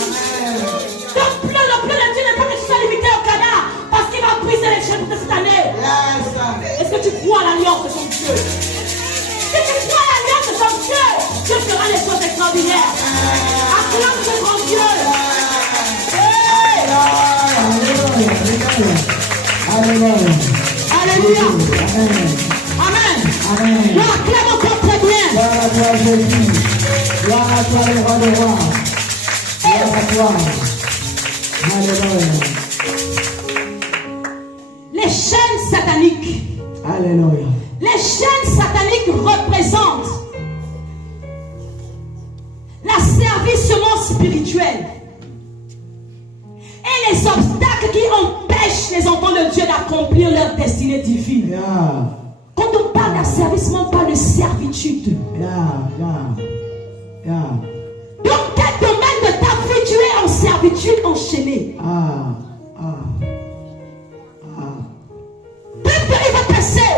Le plan de Dieu n'est pas que tu sois limité au Canada, parce qu'il va briser les chaînes de cette année. Yes. Est-ce que tu crois à l'alliance de ton Dieu? Si tu crois à l'alliance de ton Dieu, Dieu fera les choses extraordinaires. Acclame ce grand Dieu. Alléluia. Alléluia. Amen. Amen. Amen. Nous acclame encore très bien. Gloire à toi, Jésus. Gloire à toi, le roi de rois. Gloire à toi. Alléluia. Les chaînes sataniques. Alléluia. Les chaînes sataniques représentent l'asservissement spirituel et les obstacles qui empêchent les enfants de Dieu d'accomplir leur destinée divine. Yeah. Quand on parle d'asservissement, on parle de servitude. Yeah. Dans quel domaine de ta vie tu es en servitude enchaînée? Peuple, il va passer.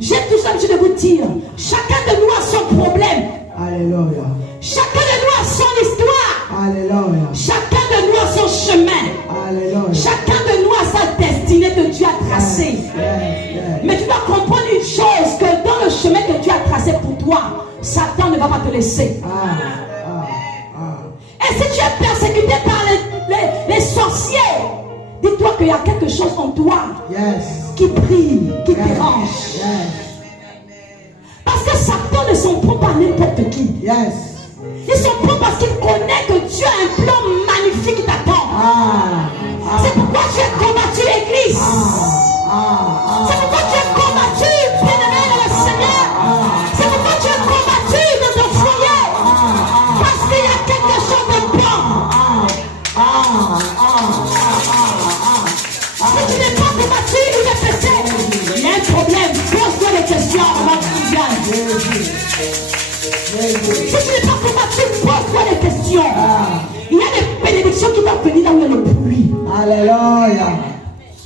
J'ai tout ça de vous dire. Chacun de nous a son problème. Alléluia. Chacun de nous a son histoire. Alléluia. Chacun de nous a son chemin. Alléluia. Chacun de nous a sa destinée que Dieu a tracée. Yes. Mais tu dois comprendre une chose, que dans le chemin que Dieu a tracé pour toi, Satan ne va pas te laisser. Et si tu es persécuté par les sorciers, dis-toi qu'il y a quelque chose en toi qui brille, qui dérange. Parce que Satan ne s'en prend pas n'importe qui. Il s'en prend parce qu'il connaît que Dieu a un plan magnifique qui t'attend. C'est pourquoi tu as combattu l'église. C'est pourquoi tu as combattu, bien-aimé dans le Seigneur. C'est pourquoi tu as combattu dans ton foyer. Parce qu'il y a quelque chose de bon. Si tu n'es pas combattu, il est péché. Il y a un problème. Pose-toi les questions avant que tu viennes. Si tu n'es pas combattu, pose-toi les questions. Il y a des bénédictions qui doivent venir là où il y a le pluie. Alléluia.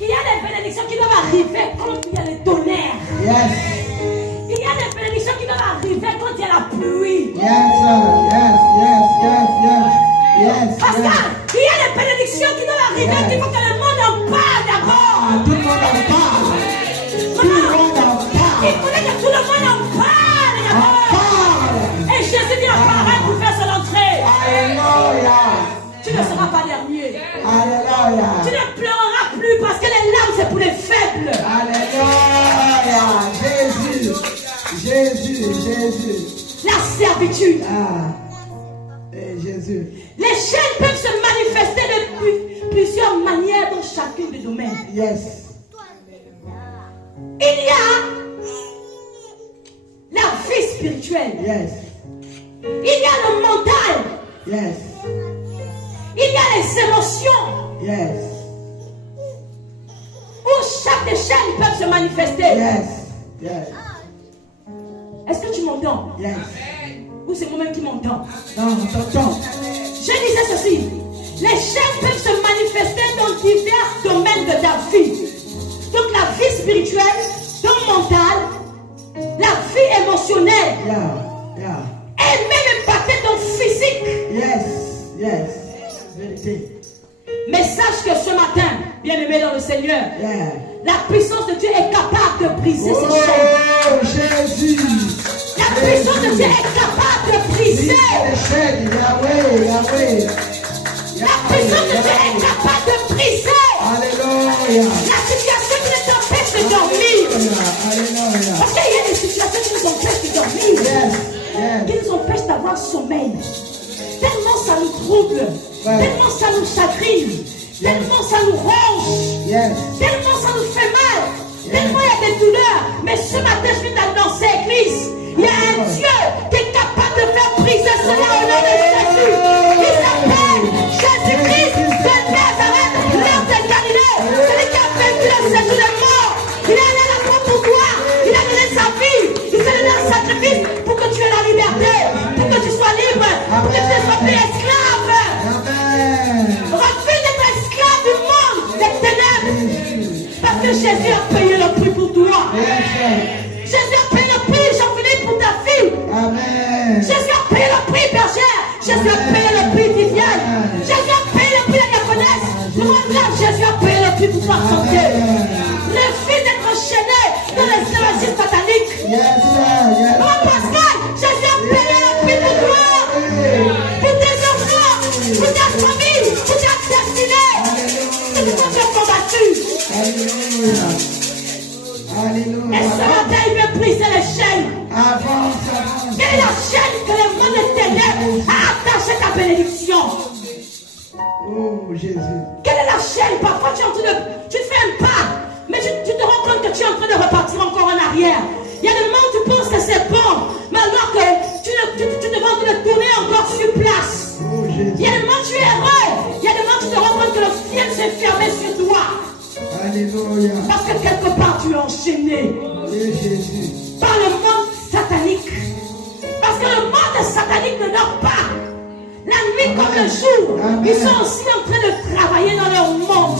Il y a des bénédictions qui doivent arriver quand il y a le tonnerre. Il y a des bénédictions qui doivent arriver quand il y a la pluie. Parce qu'il y a des bénédictions qui doivent arriver qu'il faut que le monde en parle d'abord. Tout le monde en parle. Tout le monde en parle. Il faudrait que tout le monde en parle d'abord. Et Jésus vient apparaître pour faire son entrée. Alléluia. Tu ne seras pas dernier. Alléluia. Tu ne pleureras plus parce que les larmes c'est pour les faibles. Alléluia. Jésus. La servitude. Et Jésus. Les chaînes peuvent se manifester de plusieurs manières dans chacun des domaines. Yes. Il y a la vie spirituelle. Yes. Il y a le mental. Yes. Il y a les émotions. Yes. Où chaque des chaînes peuvent se manifester. Yes. Est-ce que tu m'entends? Yes. Ou c'est moi-même qui m'entends? Non, t'entends. Je disais ceci. Les chaînes peuvent se manifester dans divers domaines de ta vie. Donc la vie spirituelle, ton mental, la vie émotionnelle. Et même impacter ton physique. Yes. Vérité. Mais sache que ce matin, bien-aimé dans le Seigneur, la puissance de Dieu est capable de briser ces chaînes. Jésus. La La puissance de Dieu est capable de briser. La puissance de Dieu est capable de briser. Alléluia. La situation qui nous empêche de dormir. Alléluia. Parce qu'il y a des situations qui nous empêchent de dormir. Yes. Qui nous empêchent d'avoir sommeil. Tellement ça nous trouble. Tellement ça nous chagrine. Tellement ça nous ronge. Yes. Tellement ça nous fait mal. Tellement il y a des douleurs. Mais ce matin, je viens d'annoncer, Église, il y a un Dieu qui est capable de faire briser cela au nom de Jésus. Il s'appelle Jésus-Christ de Nazareth, l'homme de Galilée. Celui qui a vaincu le séjour des morts. Il est allé à la croix pour toi. Il a donné sa vie. Il s'est donné un sacrifice pour que tu aies la liberté. Pour que tu sois libre. Pour que tu ne sois plus esclave. Refuse d'être esclave du monde, des ténèbres. Parce que Jésus a payé le prix pour toi. Jésus a payé le prix, Jean-Philippe, pour ta fille. Amen. Jésus a payé le prix, bergère. Jésus a payé le prix, Viviane. Jésus a payé le prix, la diaconesse. Jésus a payé le prix pour ta santé. Refuse d'être enchaîné dans l'esclavagisme satanique. Maman Pascal, Jésus a payé le prix pour toi. Pour tes enfants, pour ta famille, pour ta destinée. C'est tout ce que tu as combattu. Alléluia. Alléluia. Et ce matin, il veut briser les chaînes. Avance. Quelle est la chaîne que le monde des ténèbres a attaché ta bénédiction? Oh Jésus. Quelle est la chaîne? Parfois tu es en train de... Tu fais un pas, mais tu te rends compte que tu es en train de repartir encore en arrière. Il y a des moments où tu penses que c'est bon, mais alors que tu devrais en train de tourner encore sur place. Oh Jésus. Il y a des moments où tu es heureux. Il y a des moments où tu te rends compte que le ciel s'est fermé sur toi. Alléluia. Parce que quelque part tu es enchaîné Oh Jésus. par le monde satanique. Parce que le monde satanique ne dort pas. La nuit comme le jour, Amen. ils sont aussi en train de travailler dans leur monde.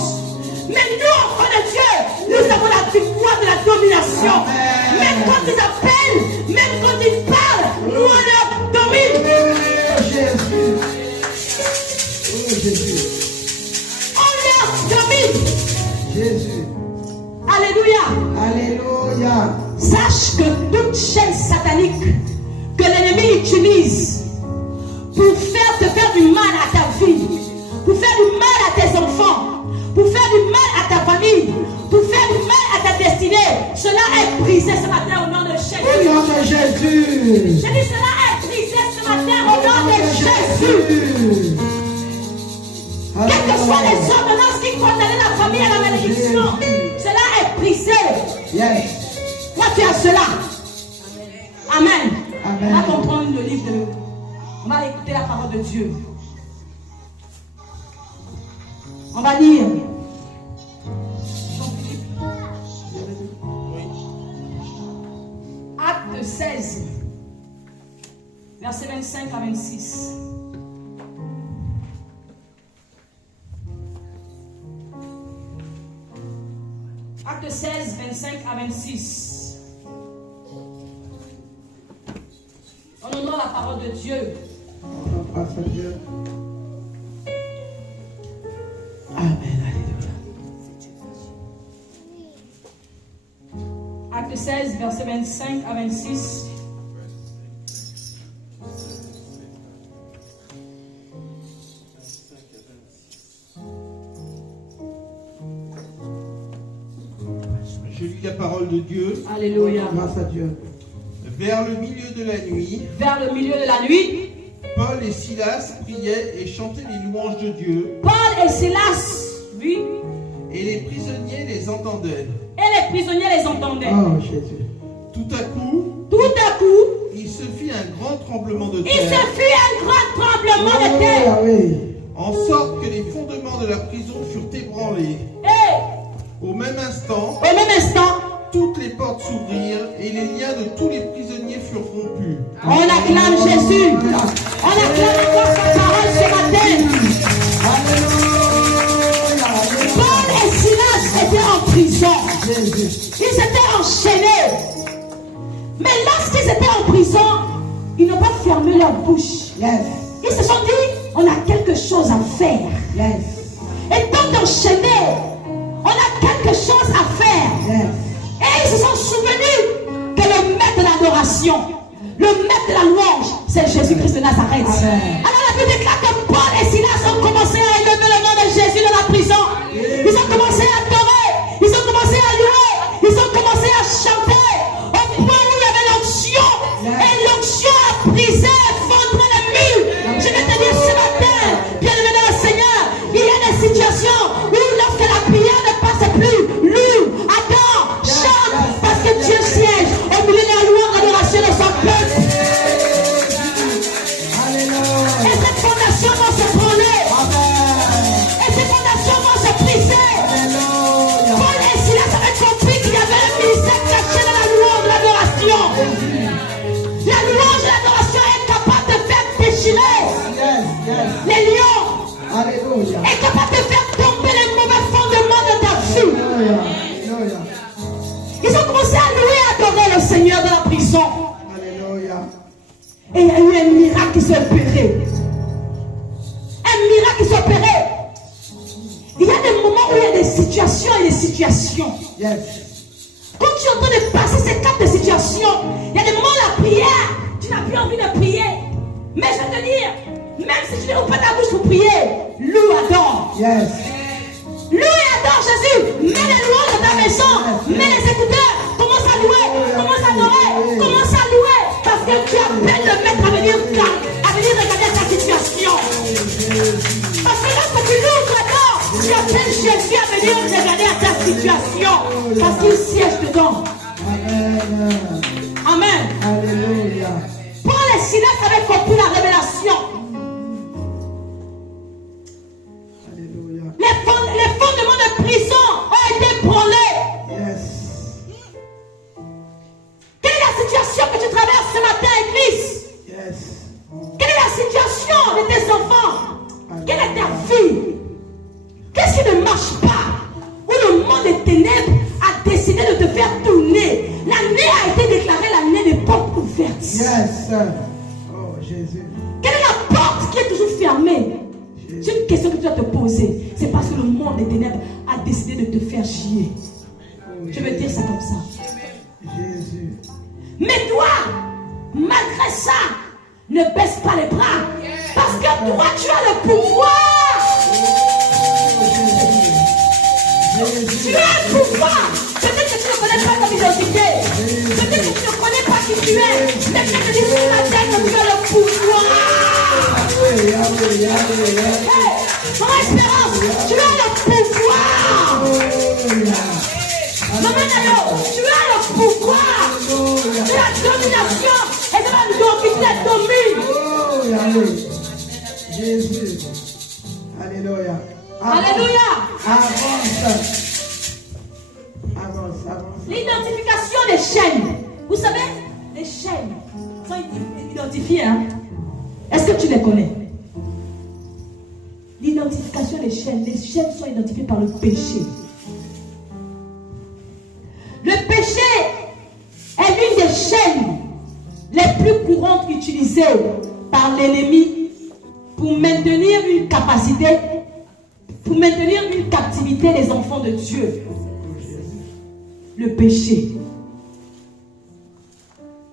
Mais nous, enfants de Dieu, nous avons la victoire de la domination. Amen. Même quand ils appellent, même quand ils parlent, nous on leur domine. Oh Jésus. Oh Jésus. On leur domine. Jésus. Alléluia. Alléluia. Sache que toute chaîne satanique que l'ennemi utilise pour te faire du mal à ta vie, pour faire du mal à tes enfants, pour faire du mal à ta famille, pour faire du mal à ta destinée, cela est brisé ce matin au nom de Au Jésus. nom de Jésus. Je dis cela est brisé ce matin au nom de Jésus. Quelles que soient les ordonnances qui condamnent la famille à la malédiction, cela est brisé. Yes. Toi tu as cela. Amen. Amen. On va comprendre le livre de... On va écouter la parole de Dieu. On va lire. Acte 16, versets 25 à 26. Acte 16, 25 à 26. En honorant la parole de Dieu. Grâce à Dieu. Amen. Alléluia. Acte 16, versets 25 à 26. Je lis la parole de Dieu. Alléluia. Grâce à Dieu. Vers le milieu de la nuit, Vers le milieu de la nuit, Paul et Silas priaient et chantaient les louanges de Dieu, Paul et Silas, oui, et les prisonniers les entendaient. et les prisonniers les entendaient. Oh Jésus. Tout à coup, Tout à coup, il se fit un grand tremblement de il se terre, fit un grand tremblement de terre. Ah oui. en sorte que les fondements de la prison furent ébranlés. Et Au même instant, au même instant, toutes les portes s'ouvrirent et les liens de tous les prisonniers furent rompus. on acclame Jésus. On acclame encore sa parole ce matin. Paul et Silas étaient en prison. Jésus. Ils étaient enchaînés. Mais lorsqu'ils étaient en prison, ils n'ont pas fermé leur bouche. Yes. Ils se sont dit, on a quelque chose à faire. Yes. Et tant d'enchaînés, on a quelque chose à faire. Yes. Et ils se sont souvenus que le maître de l'adoration, Le maître de la louange, c'est Jésus-Christ de Nazareth. Amen. Alors la Bible déclare que Paul et Silas ont commencé à élever le nom de Jésus dans la prison. Ils ont commencé à adorer. Ils ont commencé à louer. Ils ont commencé à chanter. Au point où il y avait l'onction. Et l'onction a brisé, effondré les murs. Je vais te dire ce matin, bien-aimé dans le Seigneur, il y a des situations où lorsque la prière ne passe plus, loue, adore, chante, parce que Dieu siège au milieu de la louange, l'adoration de son peuple. Et cette fondation va se brûler. Et ces fondations vont se briser. Paul et Silas avaient compris qu'il y avait un ministère caché dans la louange, l'adoration. La louange et l'adoration est capable de faire déchirer les lions. Alléluia. Est capable de faire tomber les mauvais fondements de ta vie. Alléluia. Ils ont commencé à louer et adorer le Seigneur dans la prison. Alléluia. Et il y a eu un miracle qui s'est opéré. Un miracle qui s'est opéré. Il y a des moments où il y a des situations et des situations. Yes. Quand tu es en train de passer ces quatre situations, il y a des moments où la prière, tu n'as plus envie de prier. Mais je vais te dire, même si tu n'ouvres pas ta bouche pour prier, loue, adore. Yes. Loue et adore Jésus. Mets les louanges dans ta maison. Mets les écouteurs. Commence à louer. Commence à adorer. Commence à louer. Parce que tu appelles le maître à venir regarder ta situation. Parce que lorsque tu loues, tu adores, tu appelles Jésus à venir regarder ta situation. Parce qu'il siège dedans. Amen. Amen. Alléluia. Paul et Silas avaient compris la révélation. Alléluia. Les fondements de prison ont été brûlés. Yes. Quelle est la situation que tu traverses ce matin, Église? Yes. Quelle est la situation de tes enfants? Quelle est ta vie? Qu'est-ce qui ne marche pas? Où le monde des ténèbres a décidé de te faire tourner. L'année a été déclarée l'année des portes ouvertes. Yes. Oh Jésus. Quelle est la porte qui est toujours fermée? C'est une question que tu dois te poser. C'est parce que le monde des ténèbres a décidé de te faire chier. Je veux dire ça comme ça. Jésus. Mais toi, malgré ça, ne baisse pas les bras. Parce que toi, tu as le pouvoir. Tu as le pouvoir. Peut-être que tu ne connais pas ton identité. Peut-être que tu ne connais pas qui tu es. Mais je te dis ce matin que tu as le pouvoir. Hey, mon espérance, tu as le pouvoir. Maman Nalo, tu as le pouvoir. Tu as la domination. Et c'est la domination qui te domine. Oh, Jésus. Alléluia. Alléluia. Avance. L'identification des chaînes. Vous savez, les chaînes sont identifiées. Hein? Est-ce que tu les connais? L'identification des chaînes. Les chaînes sont identifiées par le péché. Le péché est l'une des chaînes les plus courantes utilisées par l'ennemi pour maintenir une capacité, pour maintenir une captivité des enfants de Dieu. Le péché.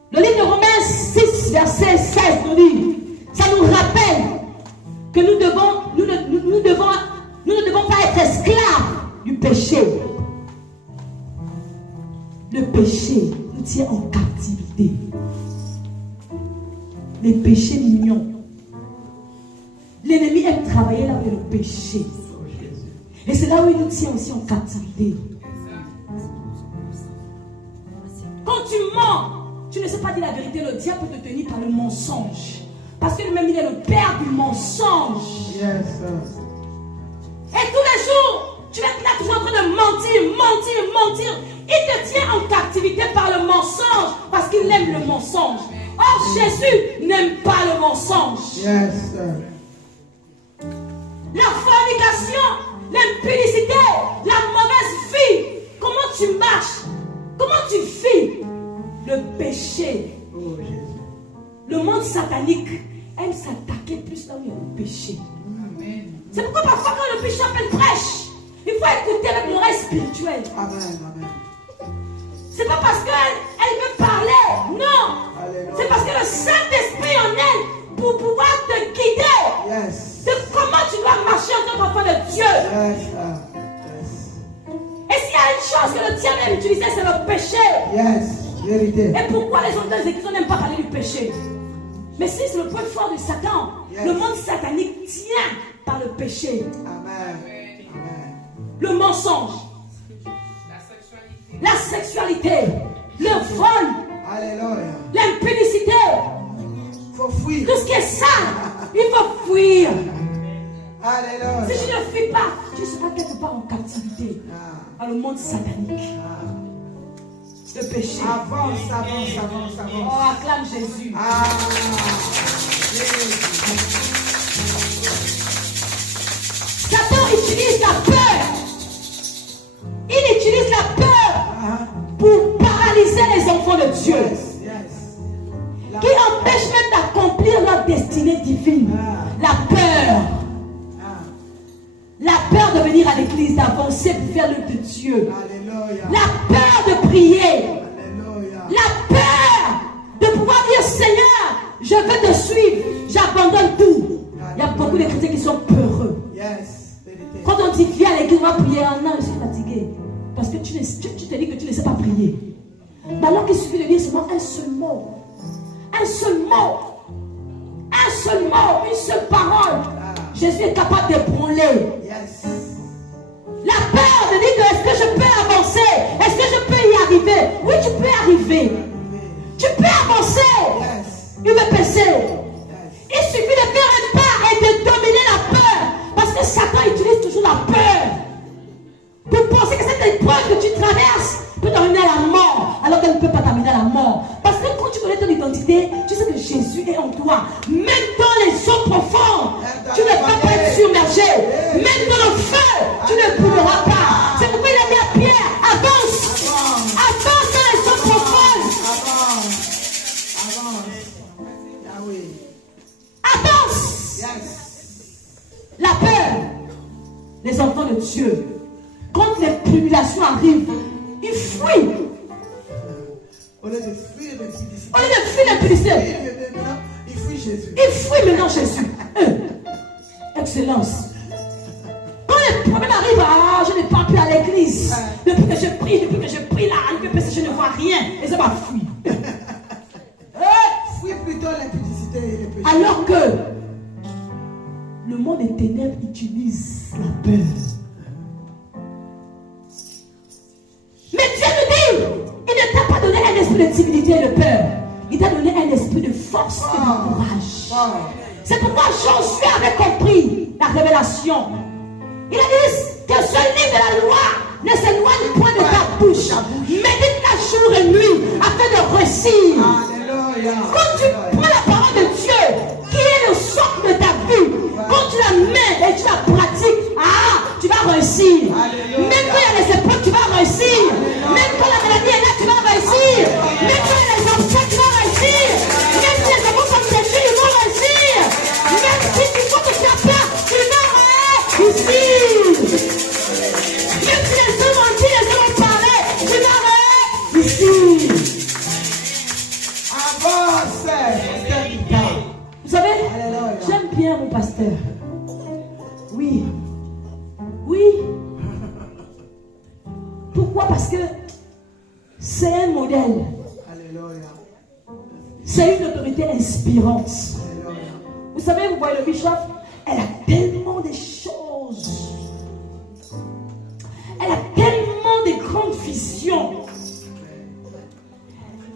Le livre de Romains 6, verset 16 nous dit, ça nous rappelle que nous ne devons pas être esclaves du péché. Le péché nous tient en captivité. Les péchés mignons. L'ennemi aime travailler là où il y a le péché. Et c'est là où il nous tient aussi en captivité. Quand tu mens, tu ne sais pas dire la vérité, le diable peut te tenir par le mensonge. Parce que lui-même, il est le père du mensonge. Yes. Et tous les jours, tu vas être là toujours en train de mentir. Il te tient en captivité par le mensonge parce qu'il aime le mensonge. Or, Jésus n'aime pas le mensonge. Yes. La fornication, l'impudicité, la mauvaise vie. Comment tu marches? Comment tu vis? Le péché. Oh Jésus. Le monde satanique aime s'attaquer plus là où il y a le péché. C'est pourquoi parfois quand le péché appelle prêche, il faut écouter avec l'oreille spirituelle. Amen. C'est pas parce qu'elle veut parler parler. Non. Alléluia. C'est parce que le Saint-Esprit en elle pour pouvoir te guider. Yes. De comment tu dois marcher en tant qu'enfant de Dieu. Yes. Yes. Et s'il y a une chose que le diable aime utiliser, c'est le péché. Yes. Vérité. Et pourquoi les autres églises n'aiment pas parler du péché? Mais si c'est le point fort du Satan, Yes. le monde satanique tient par le péché, Amen. Amen. le mensonge, la sexualité, le vol, Alléluia. l'impudicité, Faut fuir. tout ce qui est sale, il faut fuir. Alléluia. Si tu ne fuis pas, tu seras quelque part en captivité dans le monde satanique. Le péché. Avance, avance, avance, Oh, avance. acclame Jésus. Satan utilise la peur. Il utilise la peur pour paralyser les enfants de Dieu, Yes, yes. qui empêchent même d'accomplir leur destinée divine. La peur. La peur de venir à l'église, d'avancer pour faire l'œuvre de Dieu. Alléluia. La peur de prier. Alléluia. La peur de pouvoir dire Seigneur, je veux te suivre, j'abandonne tout. Il y a beaucoup de chrétiens qui sont peureux. Yes. Vérité. Quand on dit viens à l'église, on va prier. Ah non, je suis fatigué. Parce que tu te dis que tu ne sais pas prier. Mais alors qu'il suffit de dire seulement un seul mot. Un seul mot. Un seul mot. Une seule parole. Jésus est capable d'ébranler. Yes. La peur de dire est-ce que je peux avancer? Est-ce que je peux y arriver? Oui, tu peux arriver. Tu peux avancer. Yes. Il veut passer. Yes. Il suffit de faire un pas et de dominer la peur. Parce que Satan utilise toujours la peur. Pour penser que cette épreuve que tu traverses peut t'amener à la mort. Alors qu'elle ne peut pas t'amener à la mort. Parce que quand tu connais ton identité, tu sais que Jésus est en toi. Même dans les eaux profondes, tu ne vas pas être submergé. Même dans le feu, tu ne brûleras pas. C'est pourquoi il a mis à Pierre, avance. Avance dans les eaux profondes. Avance. Avance. Yahweh. Avance. Yes. La peur. Les enfants de Dieu, quand les tribulations arrivent, ils fuient. Au lieu de fuir l'impudicité. Au lieu de fuir l'impudicité, Maintenant, il fuit Jésus. ils fuient maintenant Jésus. Excellence. Quand les problèmes arrivent, ah, je ne parle plus à l'église. Depuis que je prie là, je ne vois rien. Et ça m'a fui. Fuis plutôt l'impudicité et le péché. Alors que le monde des ténèbres utilise la peur. Mais Dieu nous dit, il ne t'a pas donné un esprit de timidité et de peur. Il t'a donné un esprit de force et de courage. C'est pourquoi Josué avait compris la révélation. Il a dit que ce livre de la loi ne s'éloigne point de ta bouche. Médite-la jour et nuit afin de réussir. Alléluia. Quand tu prends la parole de Dieu, qui est le socle de ta vie, quand tu la mets et tu la pratiques, tu vas réussir. Même quand il y a les épreuves, tu vas réussir. Même quand la maladie est là, tu vas réussir. Même quand il y a les obstacles, tu vas réussir. Même si les enfants sont péchés, ils vont réussir. Même si tu vois que tu as peur, tu vas réussir. Même si les hommes ont dit, les hommes ont parlé, tu vas réussir. Avance. Vous savez, Alléluia. j'aime bien mon pasteur. Oui. Oui. Pourquoi? Parce que c'est un modèle. Alléluia. C'est une autorité inspirante. Alléluia. Vous savez, vous voyez le bishop, elle a tellement de choses. Elle a tellement de grandes visions.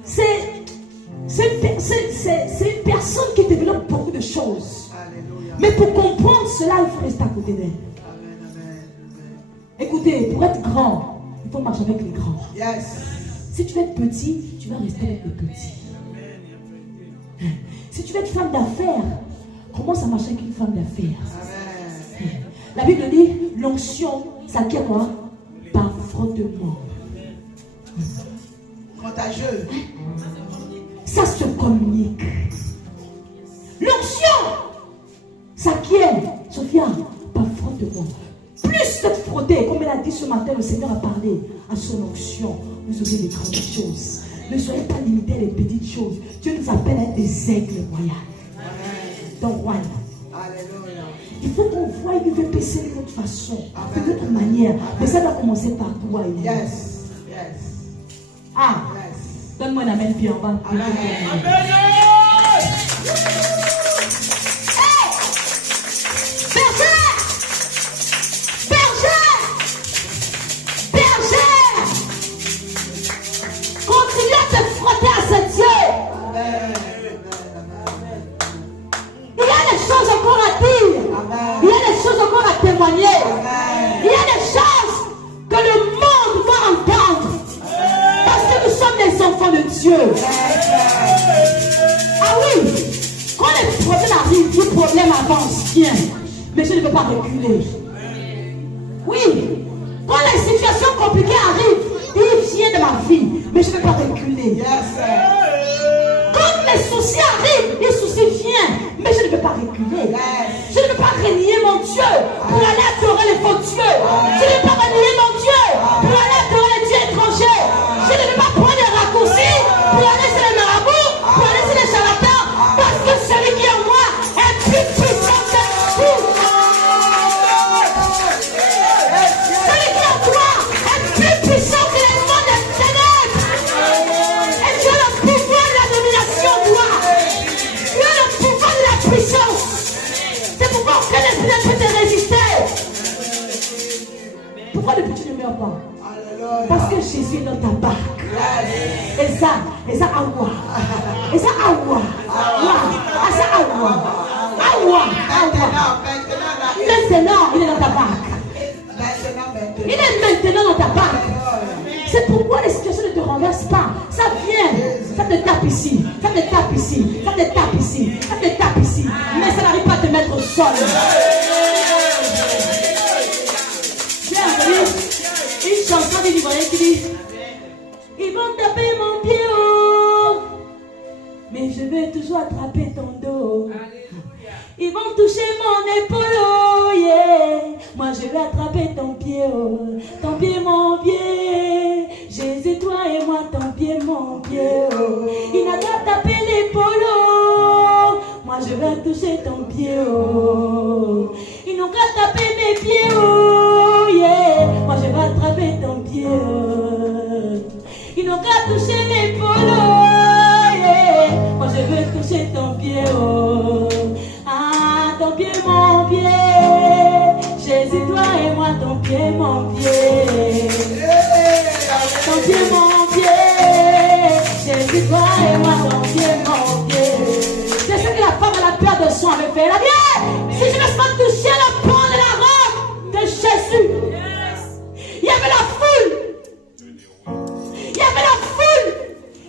C'est une personne qui développe beaucoup de choses. Alléluia. Mais pour comprendre cela, il faut rester à côté d'elle. Amen, amen, amen. Écoutez, pour être grand, il faut marcher avec les grands. Yes. Si tu veux être petit, tu vas rester avec les petits. Si tu veux être femme d'affaires, commence à marcher avec une femme d'affaires. Amen. La Bible dit, l'onction s'acquiert quoi? Par frottement. Contagieux. Ça se communique. L'onction s'acquiert, Sophia, par frottement. Plus de frotter, comme elle a dit ce matin, le Seigneur a parlé à son onction. Vous aurez des grandes choses. Ne soyez pas limités à les petites choses. Dieu nous appelle à être des aigles royaux. Dans le royaume. Il faut qu'on voie l'UVPC de notre façon, de notre manière. Mais ça doit commencer par toi. Yes. Ah, donne-moi un amen bien en bas. Amen. Il y a des choses que le monde va entendre. Parce que nous sommes des enfants de Dieu. Ah oui, quand les problèmes arrivent, le problème avance, viens. Mais je ne veux pas reculer. Oui, quand les situations compliquées arrivent, il vient de ma vie, mais je ne veux pas reculer. Quand les soucis arrivent, les soucis viennent, mais je ne veux pas reculer. Je ne veux pas renier mon Dieu pour aller adorer les faux dieux. Je ne veux pas renier mon Dieu pour aller adorer les dieux étrangers. Je ne veux pas prendre des raccourcis pour aller chez les marabouts, pour aller chez les charlatans, parce que celui qui est en moi est plus puissant que tout. Celui qui est en toi est plus puissant que les mondes des ténèbres. Et tu as le pouvoir de la domination, toi. Tu as le pouvoir de la puissance. C'est pourquoi aucun esprit ne peut te résister. Pourquoi depuis tu ne meurs pas? Parce que Jésus est dans ta barque. Et ça awa. Et ça awa. Maintenant, il est dans ta barque. Il est maintenant dans ta barque. C'est pourquoi les situations ne te renversent pas. Ça vient, ça te tape ici, ça te tape ici, ça te tape ici, ça te tape ici. Mais ça n'arrive pas à te mettre au sol. Tiens, une chanson des Ivoiriens qui dit: ils vont taper mon pied haut, mais je vais toujours attraper ton dos. Ils vont toucher mon épaule, oh yeah. Moi je vais attraper ton pied, oh. Ton pied, mon pied. Jésus, toi et moi, ton pied, mon pied, oh. Il n'a qu'à taper l'épaule, oh. Moi je vais toucher ton pied, oh. Ils n'ont qu'à taper mes pieds, oh yeah. Moi je vais attraper ton pied, oh. Ils n'ont qu'à toucher l'épaule, oh yeah. Moi je vais toucher ton pied, oh. Ah, ton pied, mon pied. Jésus, toi et moi, ton pied, mon pied. Ton pied, mon pied. Jésus, toi et moi, ton pied, mon pied. C'est ce que la femme à la peur de son avait fait. Elle a dit: si je ne laisse pas toucher le pan de la robe de Jésus. Il y avait la foule. Il y avait la foule.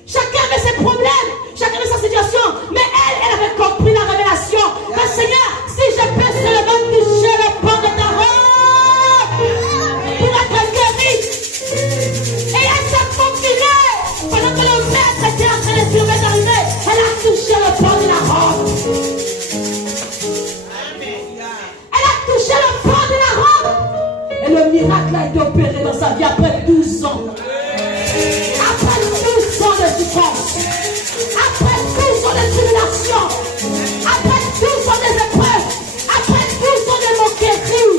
Chacun avait ses problèmes. Chacun avait sa situation. Mais elle avait compris la révélation. Le Seigneur, si je peux seulement toucher le pan de ta robe pour être guéri. Et elle s'est continuée. Pendant que le maître était en train de surveiller d'arriver, elle a touché le pan de la robe. Elle a touché le pan de la robe. Et le miracle a été opéré dans sa vie après 12 ans. Après 12 ans de souffrance. Après 12 ans de tribulation. Après 12 ans des épreuves. Après 12 ans de moquerie.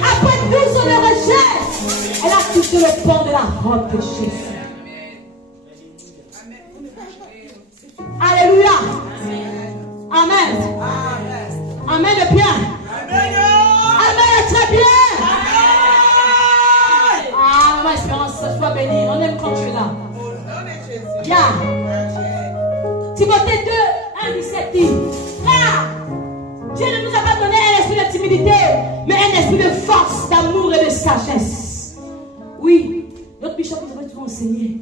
Après 12 ans de rejet. Elle a touché le pan de la robe de Jésus. Alléluia. Amen. Amen de bien. Amen de très bien. Ah, maman Espérance, sois bénie. On aime quand tu es là. Bien. Timothée 2, 1, 17 dit: frère, Dieu ne nous a pas donné un esprit de timidité, mais un esprit de force, d'amour et de sagesse. Oui, notre bishop nous avait toujours enseigné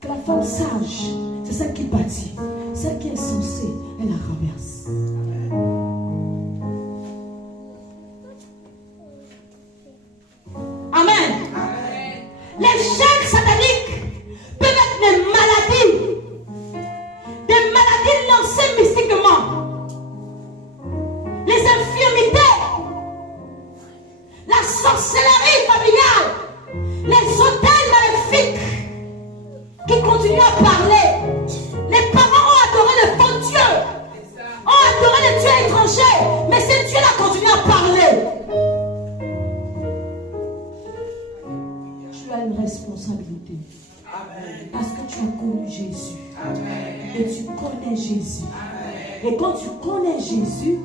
que la femme sage, c'est celle qui bâtit. Celle qui est insensée, elle la renverse. Amen. Les chaînes sataniques peuvent être des maladies lancées mystiquement. Les infirmités, la sorcellerie familiale, les hôtels maléfiques qui continuent à parler changé. Mais c'est Dieu qui a continué à parler. Tu as une responsabilité. Amen. Parce que tu as connu Jésus. Amen. Et tu connais Jésus. Amen. Et quand tu connais Jésus,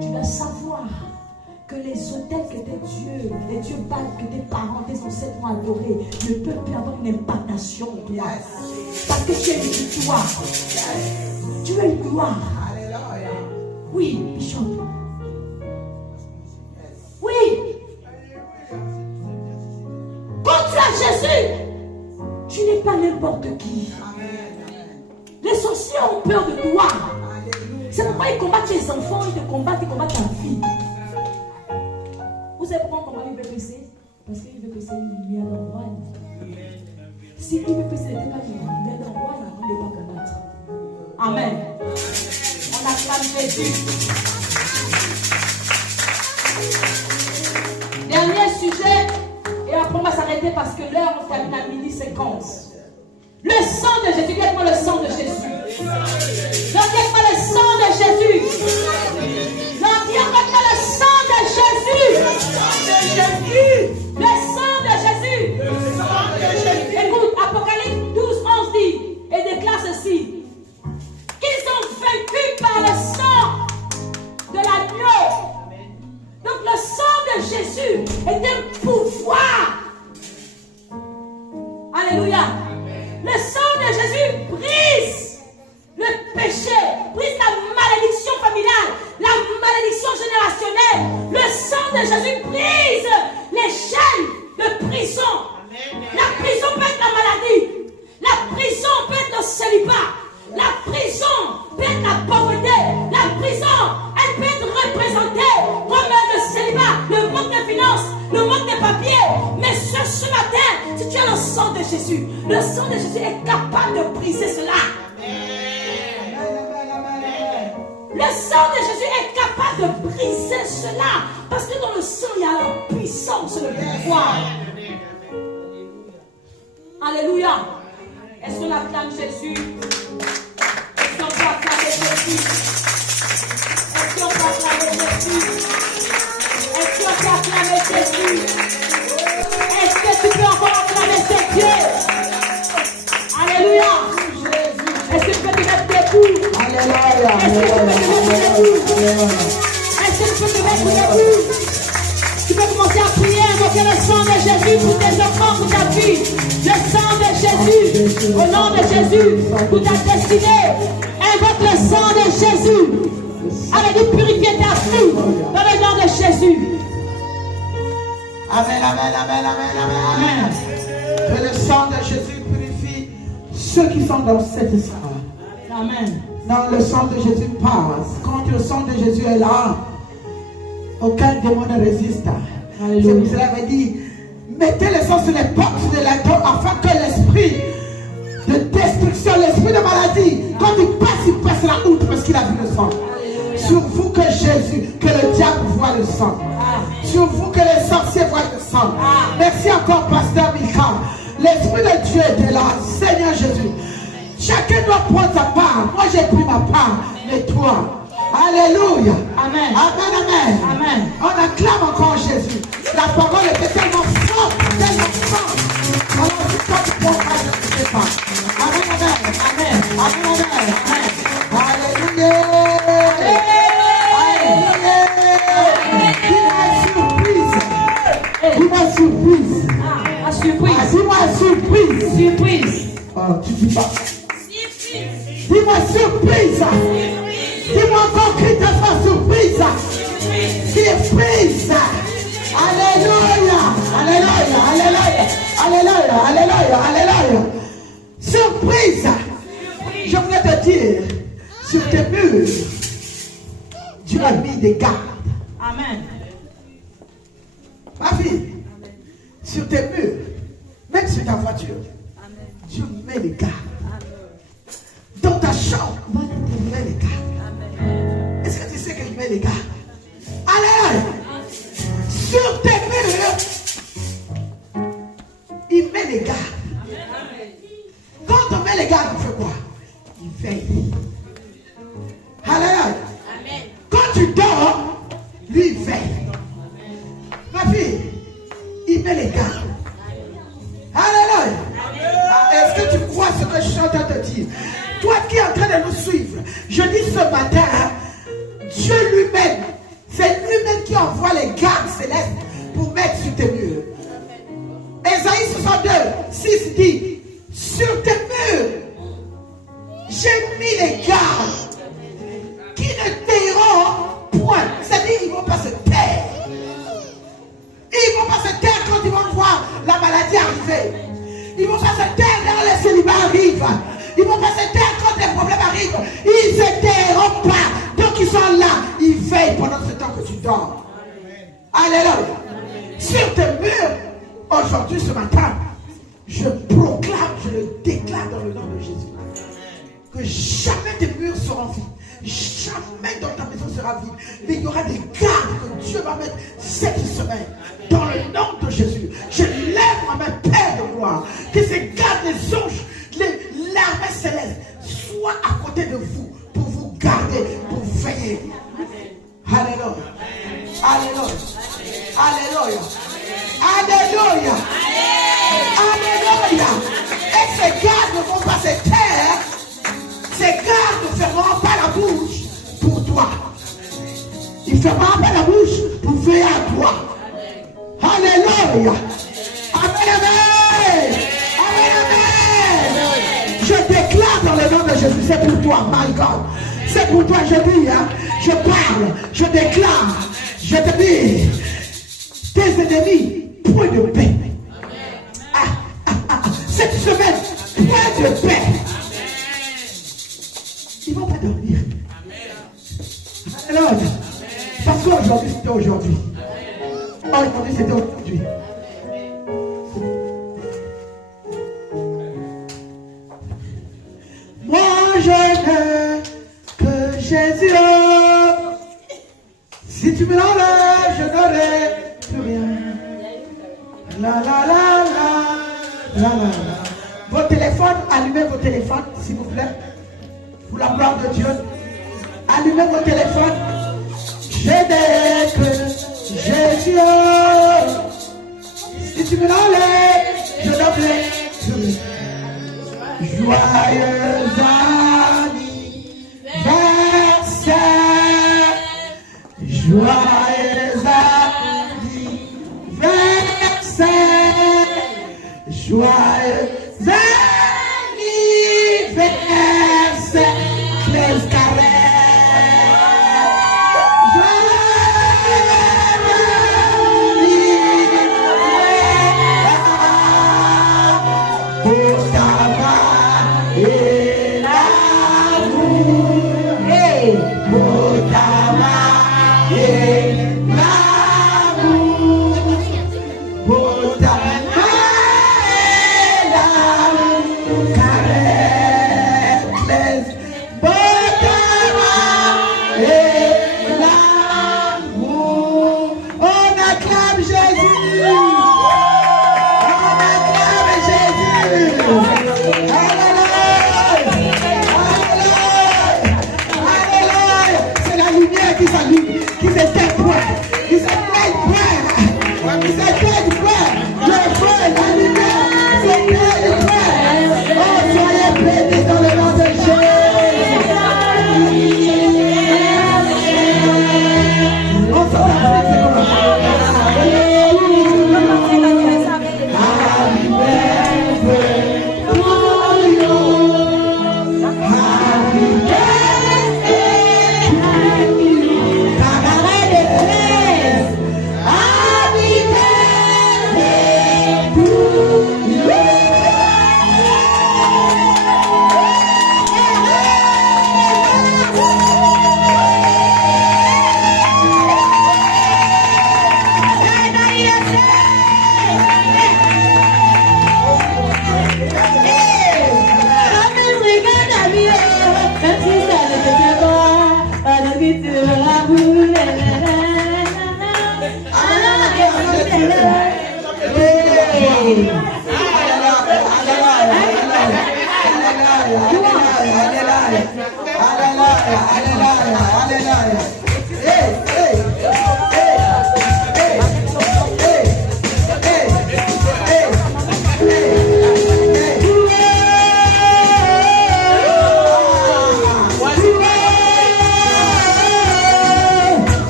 tu dois savoir que les autels que tes dieux, les dieux Baal que tes parents, tes ancêtres ont adorés, ne peuvent plus avoir une impactation en toi. Parce que tu es une victoire. Tu es une gloire. Oui, Bishop. Oui. Quand tu as Jésus, tu n'es pas n'importe qui. Les sorciers ont peur de toi. C'est pourquoi ils combattent tes enfants, ils te combattent, ils combattent ta fille. Vous savez pourquoi on combat l'IVPC? Parce que l'IVPC est une lumière dans le roi. Si l'IVPC n'était pas une lumière dans le roi, on ne peut pas combattre. Amen. On acclame Jésus. Dernier sujet, et après on va s'arrêter parce que l'heure on termine à 12h50. Le sang de Jésus, dites-moi le sang de Jésus. Dites-moi le sang de Jésus. Dites-moi le sang de Jésus. Le sang de Jésus. Le sang de Jésus. Écoute, Apocalypse 12, 11 dit, et déclare ceci, qu'ils ont vaincu par le sang de l'agneau. Donc le sang de Jésus est un pouvoir. Alléluia. Le sang de Jésus brise le péché, brise la malédiction familiale, la malédiction générationnelle. Le sang de Jésus brise les chaînes de prison. La prison peut être la maladie. La prison peut être le célibat. La prison peut être la pauvreté. La prison, elle peut être représentée comme le célibat, le manque de finances, le manque de papiers. Mais ce matin, si tu as le sang de Jésus, le sang de Jésus est capable de briser cela. Le sang de Jésus est capable de briser cela. Parce que dans le sang, il y a la puissance, le pouvoir. Alléluia. Est-ce qu'on acclame Jésus? Est-ce qu'on peut acclamer Jésus? Est-ce qu'on peut acclamer Jésus? Est-ce qu'on peut acclamer Jésus? Est-ce que tu peux encore acclamer ce Dieu? Alléluia. Est-ce que tu peux te mettre debout? Alléluia. Est-ce que tu peux te mettre debout? Est-ce que tu peux te mettre debout? Tu peux commencer à prier, invoquer le sang de Jésus pour tes enfants, pour ta vie. Le sang de Jésus, au nom de Jésus, pour ta destinée. Invoque le sang de Jésus. Allez, purifier ta vie dans le nom de Jésus. Amen, amen, amen, amen, amen, amen. Que le sang de Jésus purifie ceux qui sont dans cette salle. Amen. Dans le sang de Jésus passe. Quand le sang de Jésus est là, aucun démon ne résiste. C'est pour cela qu'il dit, mettez le sang sur les portes de la tombe afin que l'esprit de destruction, l'esprit de maladie, quand il passe la outre parce qu'il a vu le sang. Sur vous que Jésus, que le diable voit le sang. Sur vous que les sorciers voient le sang. Merci encore, pasteur Mika. L'esprit de Dieu est là, Seigneur Jésus. Chacun doit prendre sa part. Moi j'ai pris ma part, mais toi. Alléluia. Amen. Amen, amen. Amen. On acclame encore Jésus. La parole était tellement forte, tellement forte. Alors, quand tu prends pas, je ne sais pas. Amen, amen. Amen. Amen, amen. Alléluia. Alléluia. Dis-moi surprise. Ah, surprise. Dis-moi surprise. Surprise. Oh, tu dis pas. Dis-moi surprise. Dis-moi encore qui te fait surprise. Surprise. Alléluia. Alléluia. Alléluia. Alléluia. Alléluia. Alléluia. Surprise. Je voulais te dire, sur tes murs, tu as mis des gardes. Amen. Ma fille, sur tes murs, même sur ta voiture, tu mets les gardes. Dans ta chambre, tu mets les gardes. Est-ce que tu sais que je mets les gardes? Allez, sur tes murs, il met les gardes. Quand on met les gardes, il fait quoi? Il veille. Alléluia. Quand tu dors, lui il veille. Ma fille, il met les gardes. Alléluia. Est-ce que tu crois ce que je suis en train de te dire? Toi qui es en train de nous suivre, je dis ce matin, Dieu lui-même, c'est lui-même qui envoie les gardes célestes pour mettre sur tes murs. Ésaïe 62, 6 dit, sur tes murs, j'ai mis les gardes qui ne tairont point. C'est-à-dire qu'ils ne vont pas se taire. Ils ne vont pas se taire quand ils vont voir la maladie arriver. Ils ne vont pas se taire quand les célibats arrivent. Ils ne vont pas se taire quand les problèmes arrivent. Ils ne se tairont pas. Donc ils sont là. Ils veillent pendant ce temps que tu dors. Alléluia. Sur tes murs, aujourd'hui, ce matin, je proclame, je le déclare dans le nom de Jésus, que jamais tes murs seront vides. Jamais dans ta maison sera vide. Mais il y aura des gardes que Dieu va mettre cette semaine. Dans le nom de Jésus. Je lève ma main, Père de gloire. Que ces gardes, les anges, l'armée céleste soient à côté de vous. Pour vous garder, pour veiller. Alléluia. Alléluia. Alléluia. Alléluia. Alléluia. Et ces gardes ne vont pas se taire. Ces gardes ne fermeront pas la bouche pour toi. Ils ne fermeront pas la bouche pour veiller à toi. Alléluia. Amen, amen. Amen, amen. Je déclare dans le nom de Jésus, c'est pour toi, my God. C'est pour toi, je dis, hein, je parle, je déclare, je te dis, tes ennemis, point de paix. Cette semaine, point de paix. Ils ne vont pas dormir. Alors, parce qu'aujourd'hui, c'était aujourd'hui. Aujourd'hui, c'était aujourd'hui. Moi, je n'ai que Jésus. Si tu me l'enlèves, je n'aurai plus rien. La la la la la la. Vos téléphones, allumez vos téléphones, s'il vous plaît. Pour la gloire de Dieu. Allumez vos téléphones. Je n'ai que Jésus. Si tu me l'enlèves, je n'aurai plus rien. Joyeux anniversaire. Joyeux anniversaire. Joyeux anniversaire. Les carrés.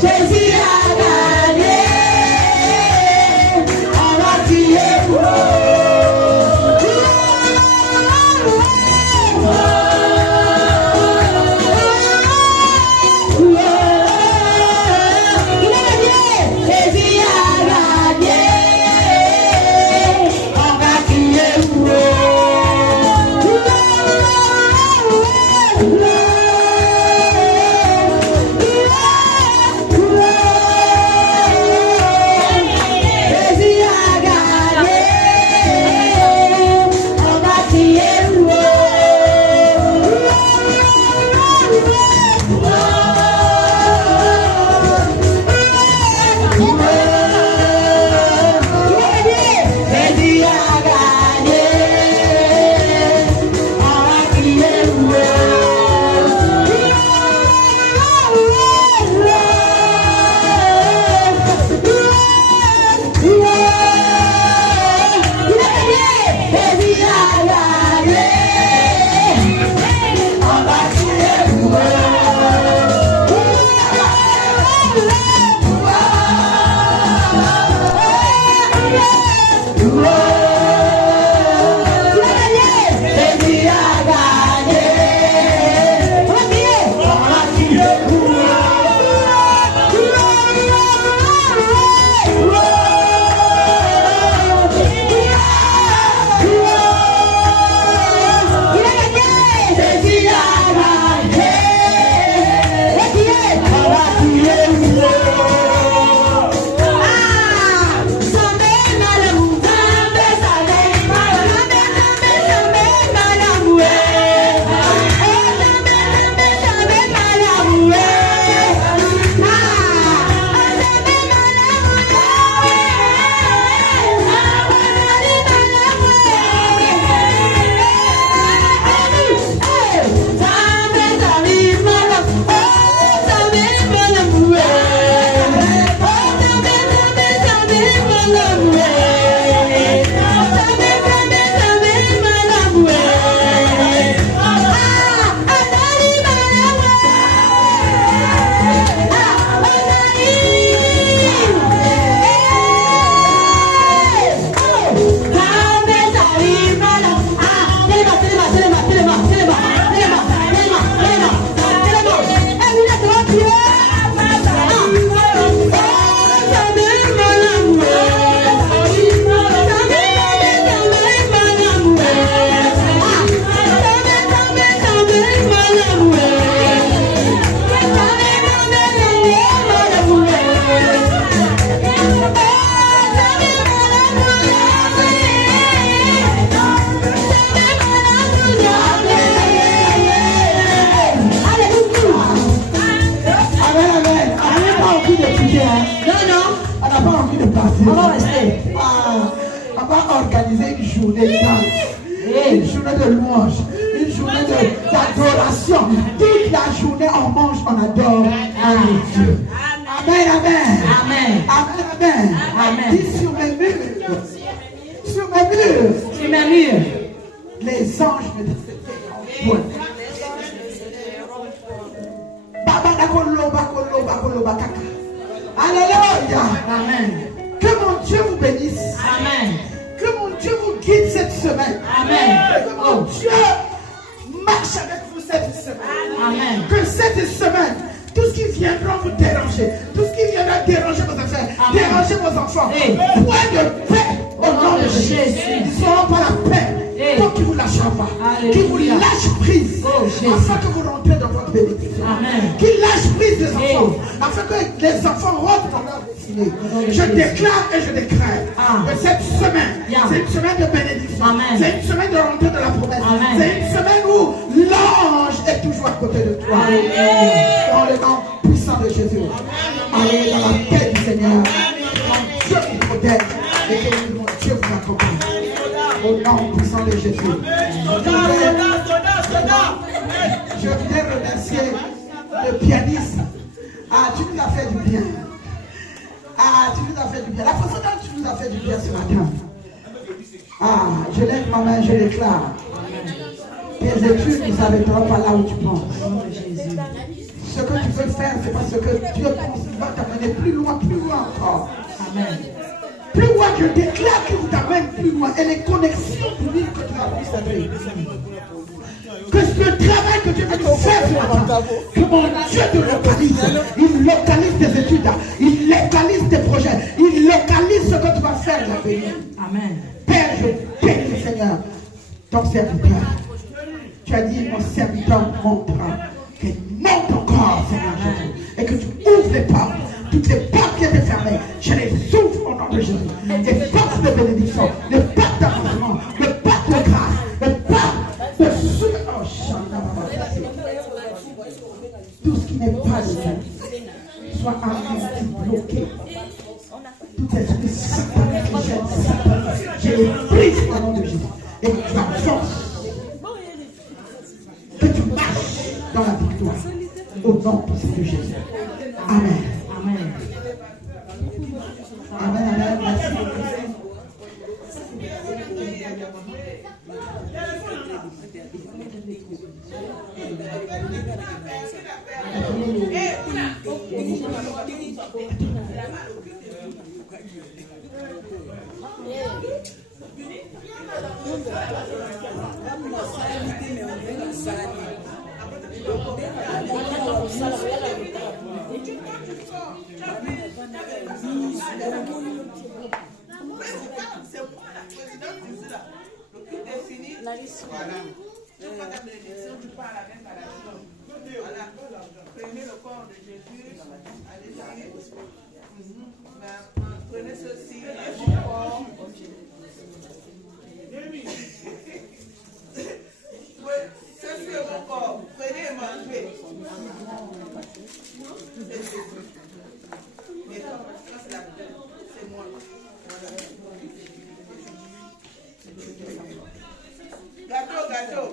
Jésus a gagné. On va crier pour une journée de louange, une journée d'adoration. Toute la journée, on mange, on adore Dieu. Amen, amen. Amen. Amen, amen. Amen. Dis sur mes murs. Sur mes murs. Sur mes murs. Les anges me disent. Alléluia. Amen. Que mon Dieu vous bénisse. Amen. Que mon Dieu vous guide cette semaine. Amen. Que mon Dieu marche avec vous cette semaine. Amen. Que cette semaine, tout ce qui viendra vous déranger, tout ce qui viendra déranger vos affaires, déranger vos enfants, point de paix au nom de Jésus. Ils ne seront pas la paix. Tant qu'il vous lâchera pas, qu'il vous lâche prise, afin que vous rentrez dans votre bénédiction. Qu'il lâche prise des enfants, afin que les enfants rentrent dans leur destinée. Je déclare et je déclare que cette semaine, c'est une semaine de bénédiction. C'est une semaine de rentrée de la promesse. C'est une semaine où l'ange est toujours à côté de toi. Dans le nom puissant de Jésus. Allez dans la paix du Seigneur. Dieu vous protège et que mon Dieu vous accompagne. Au nom puissant de Jésus. Je voudrais remercier le pianiste. Tu nous as fait du bien. Tu nous as fait du bien. La façon dont tu nous as fait du bien ce matin. Je lève ma main, je déclare. Tes études ne s'arrêteront pas là où tu penses. ce que tu veux faire, c'est parce que Dieu va t'amener plus loin encore. Amen. Plus loin, je déclare qu'il t'amène plus loin. Et les connexions publiques que tu as pu savoir. Que ce travail que tu veux faire sur toi, que mon Dieu te localise. Il localise tes études, il localise tes projets, il localise ce que tu vas faire la béni. Amen. Père, je bénis, Seigneur, ton serviteur. Tu as dit, mon serviteur montera. Qu'il monte encore, Seigneur Jésus. Et que tu ouvres les portes. Toutes les portes qui étaient fermées, je les ouvre au nom de Jésus. Les portes de bénédiction, les portes d'avancement, les portes de grâce, les portes de soutien. Oh, tout ce qui n'est pas de Dieu soit amnesty, bloqué. Tout esprit satanique, je les brise au nom de Jésus. Et que tu avances. Que tu marches dans la victoire. Au nom de Jésus. Amen. Amen. Amen, amen, merci beaucoup. Voilà. Donc, quand la bénédiction, tu parles avec la nation. Voilà. Prenez le corps de Jésus. Allez-y. Prenez ceci. Mon corps. Ceci est mon corps. Prenez et mangez. Mais ça, c'est moi. Gâteau, gâteau.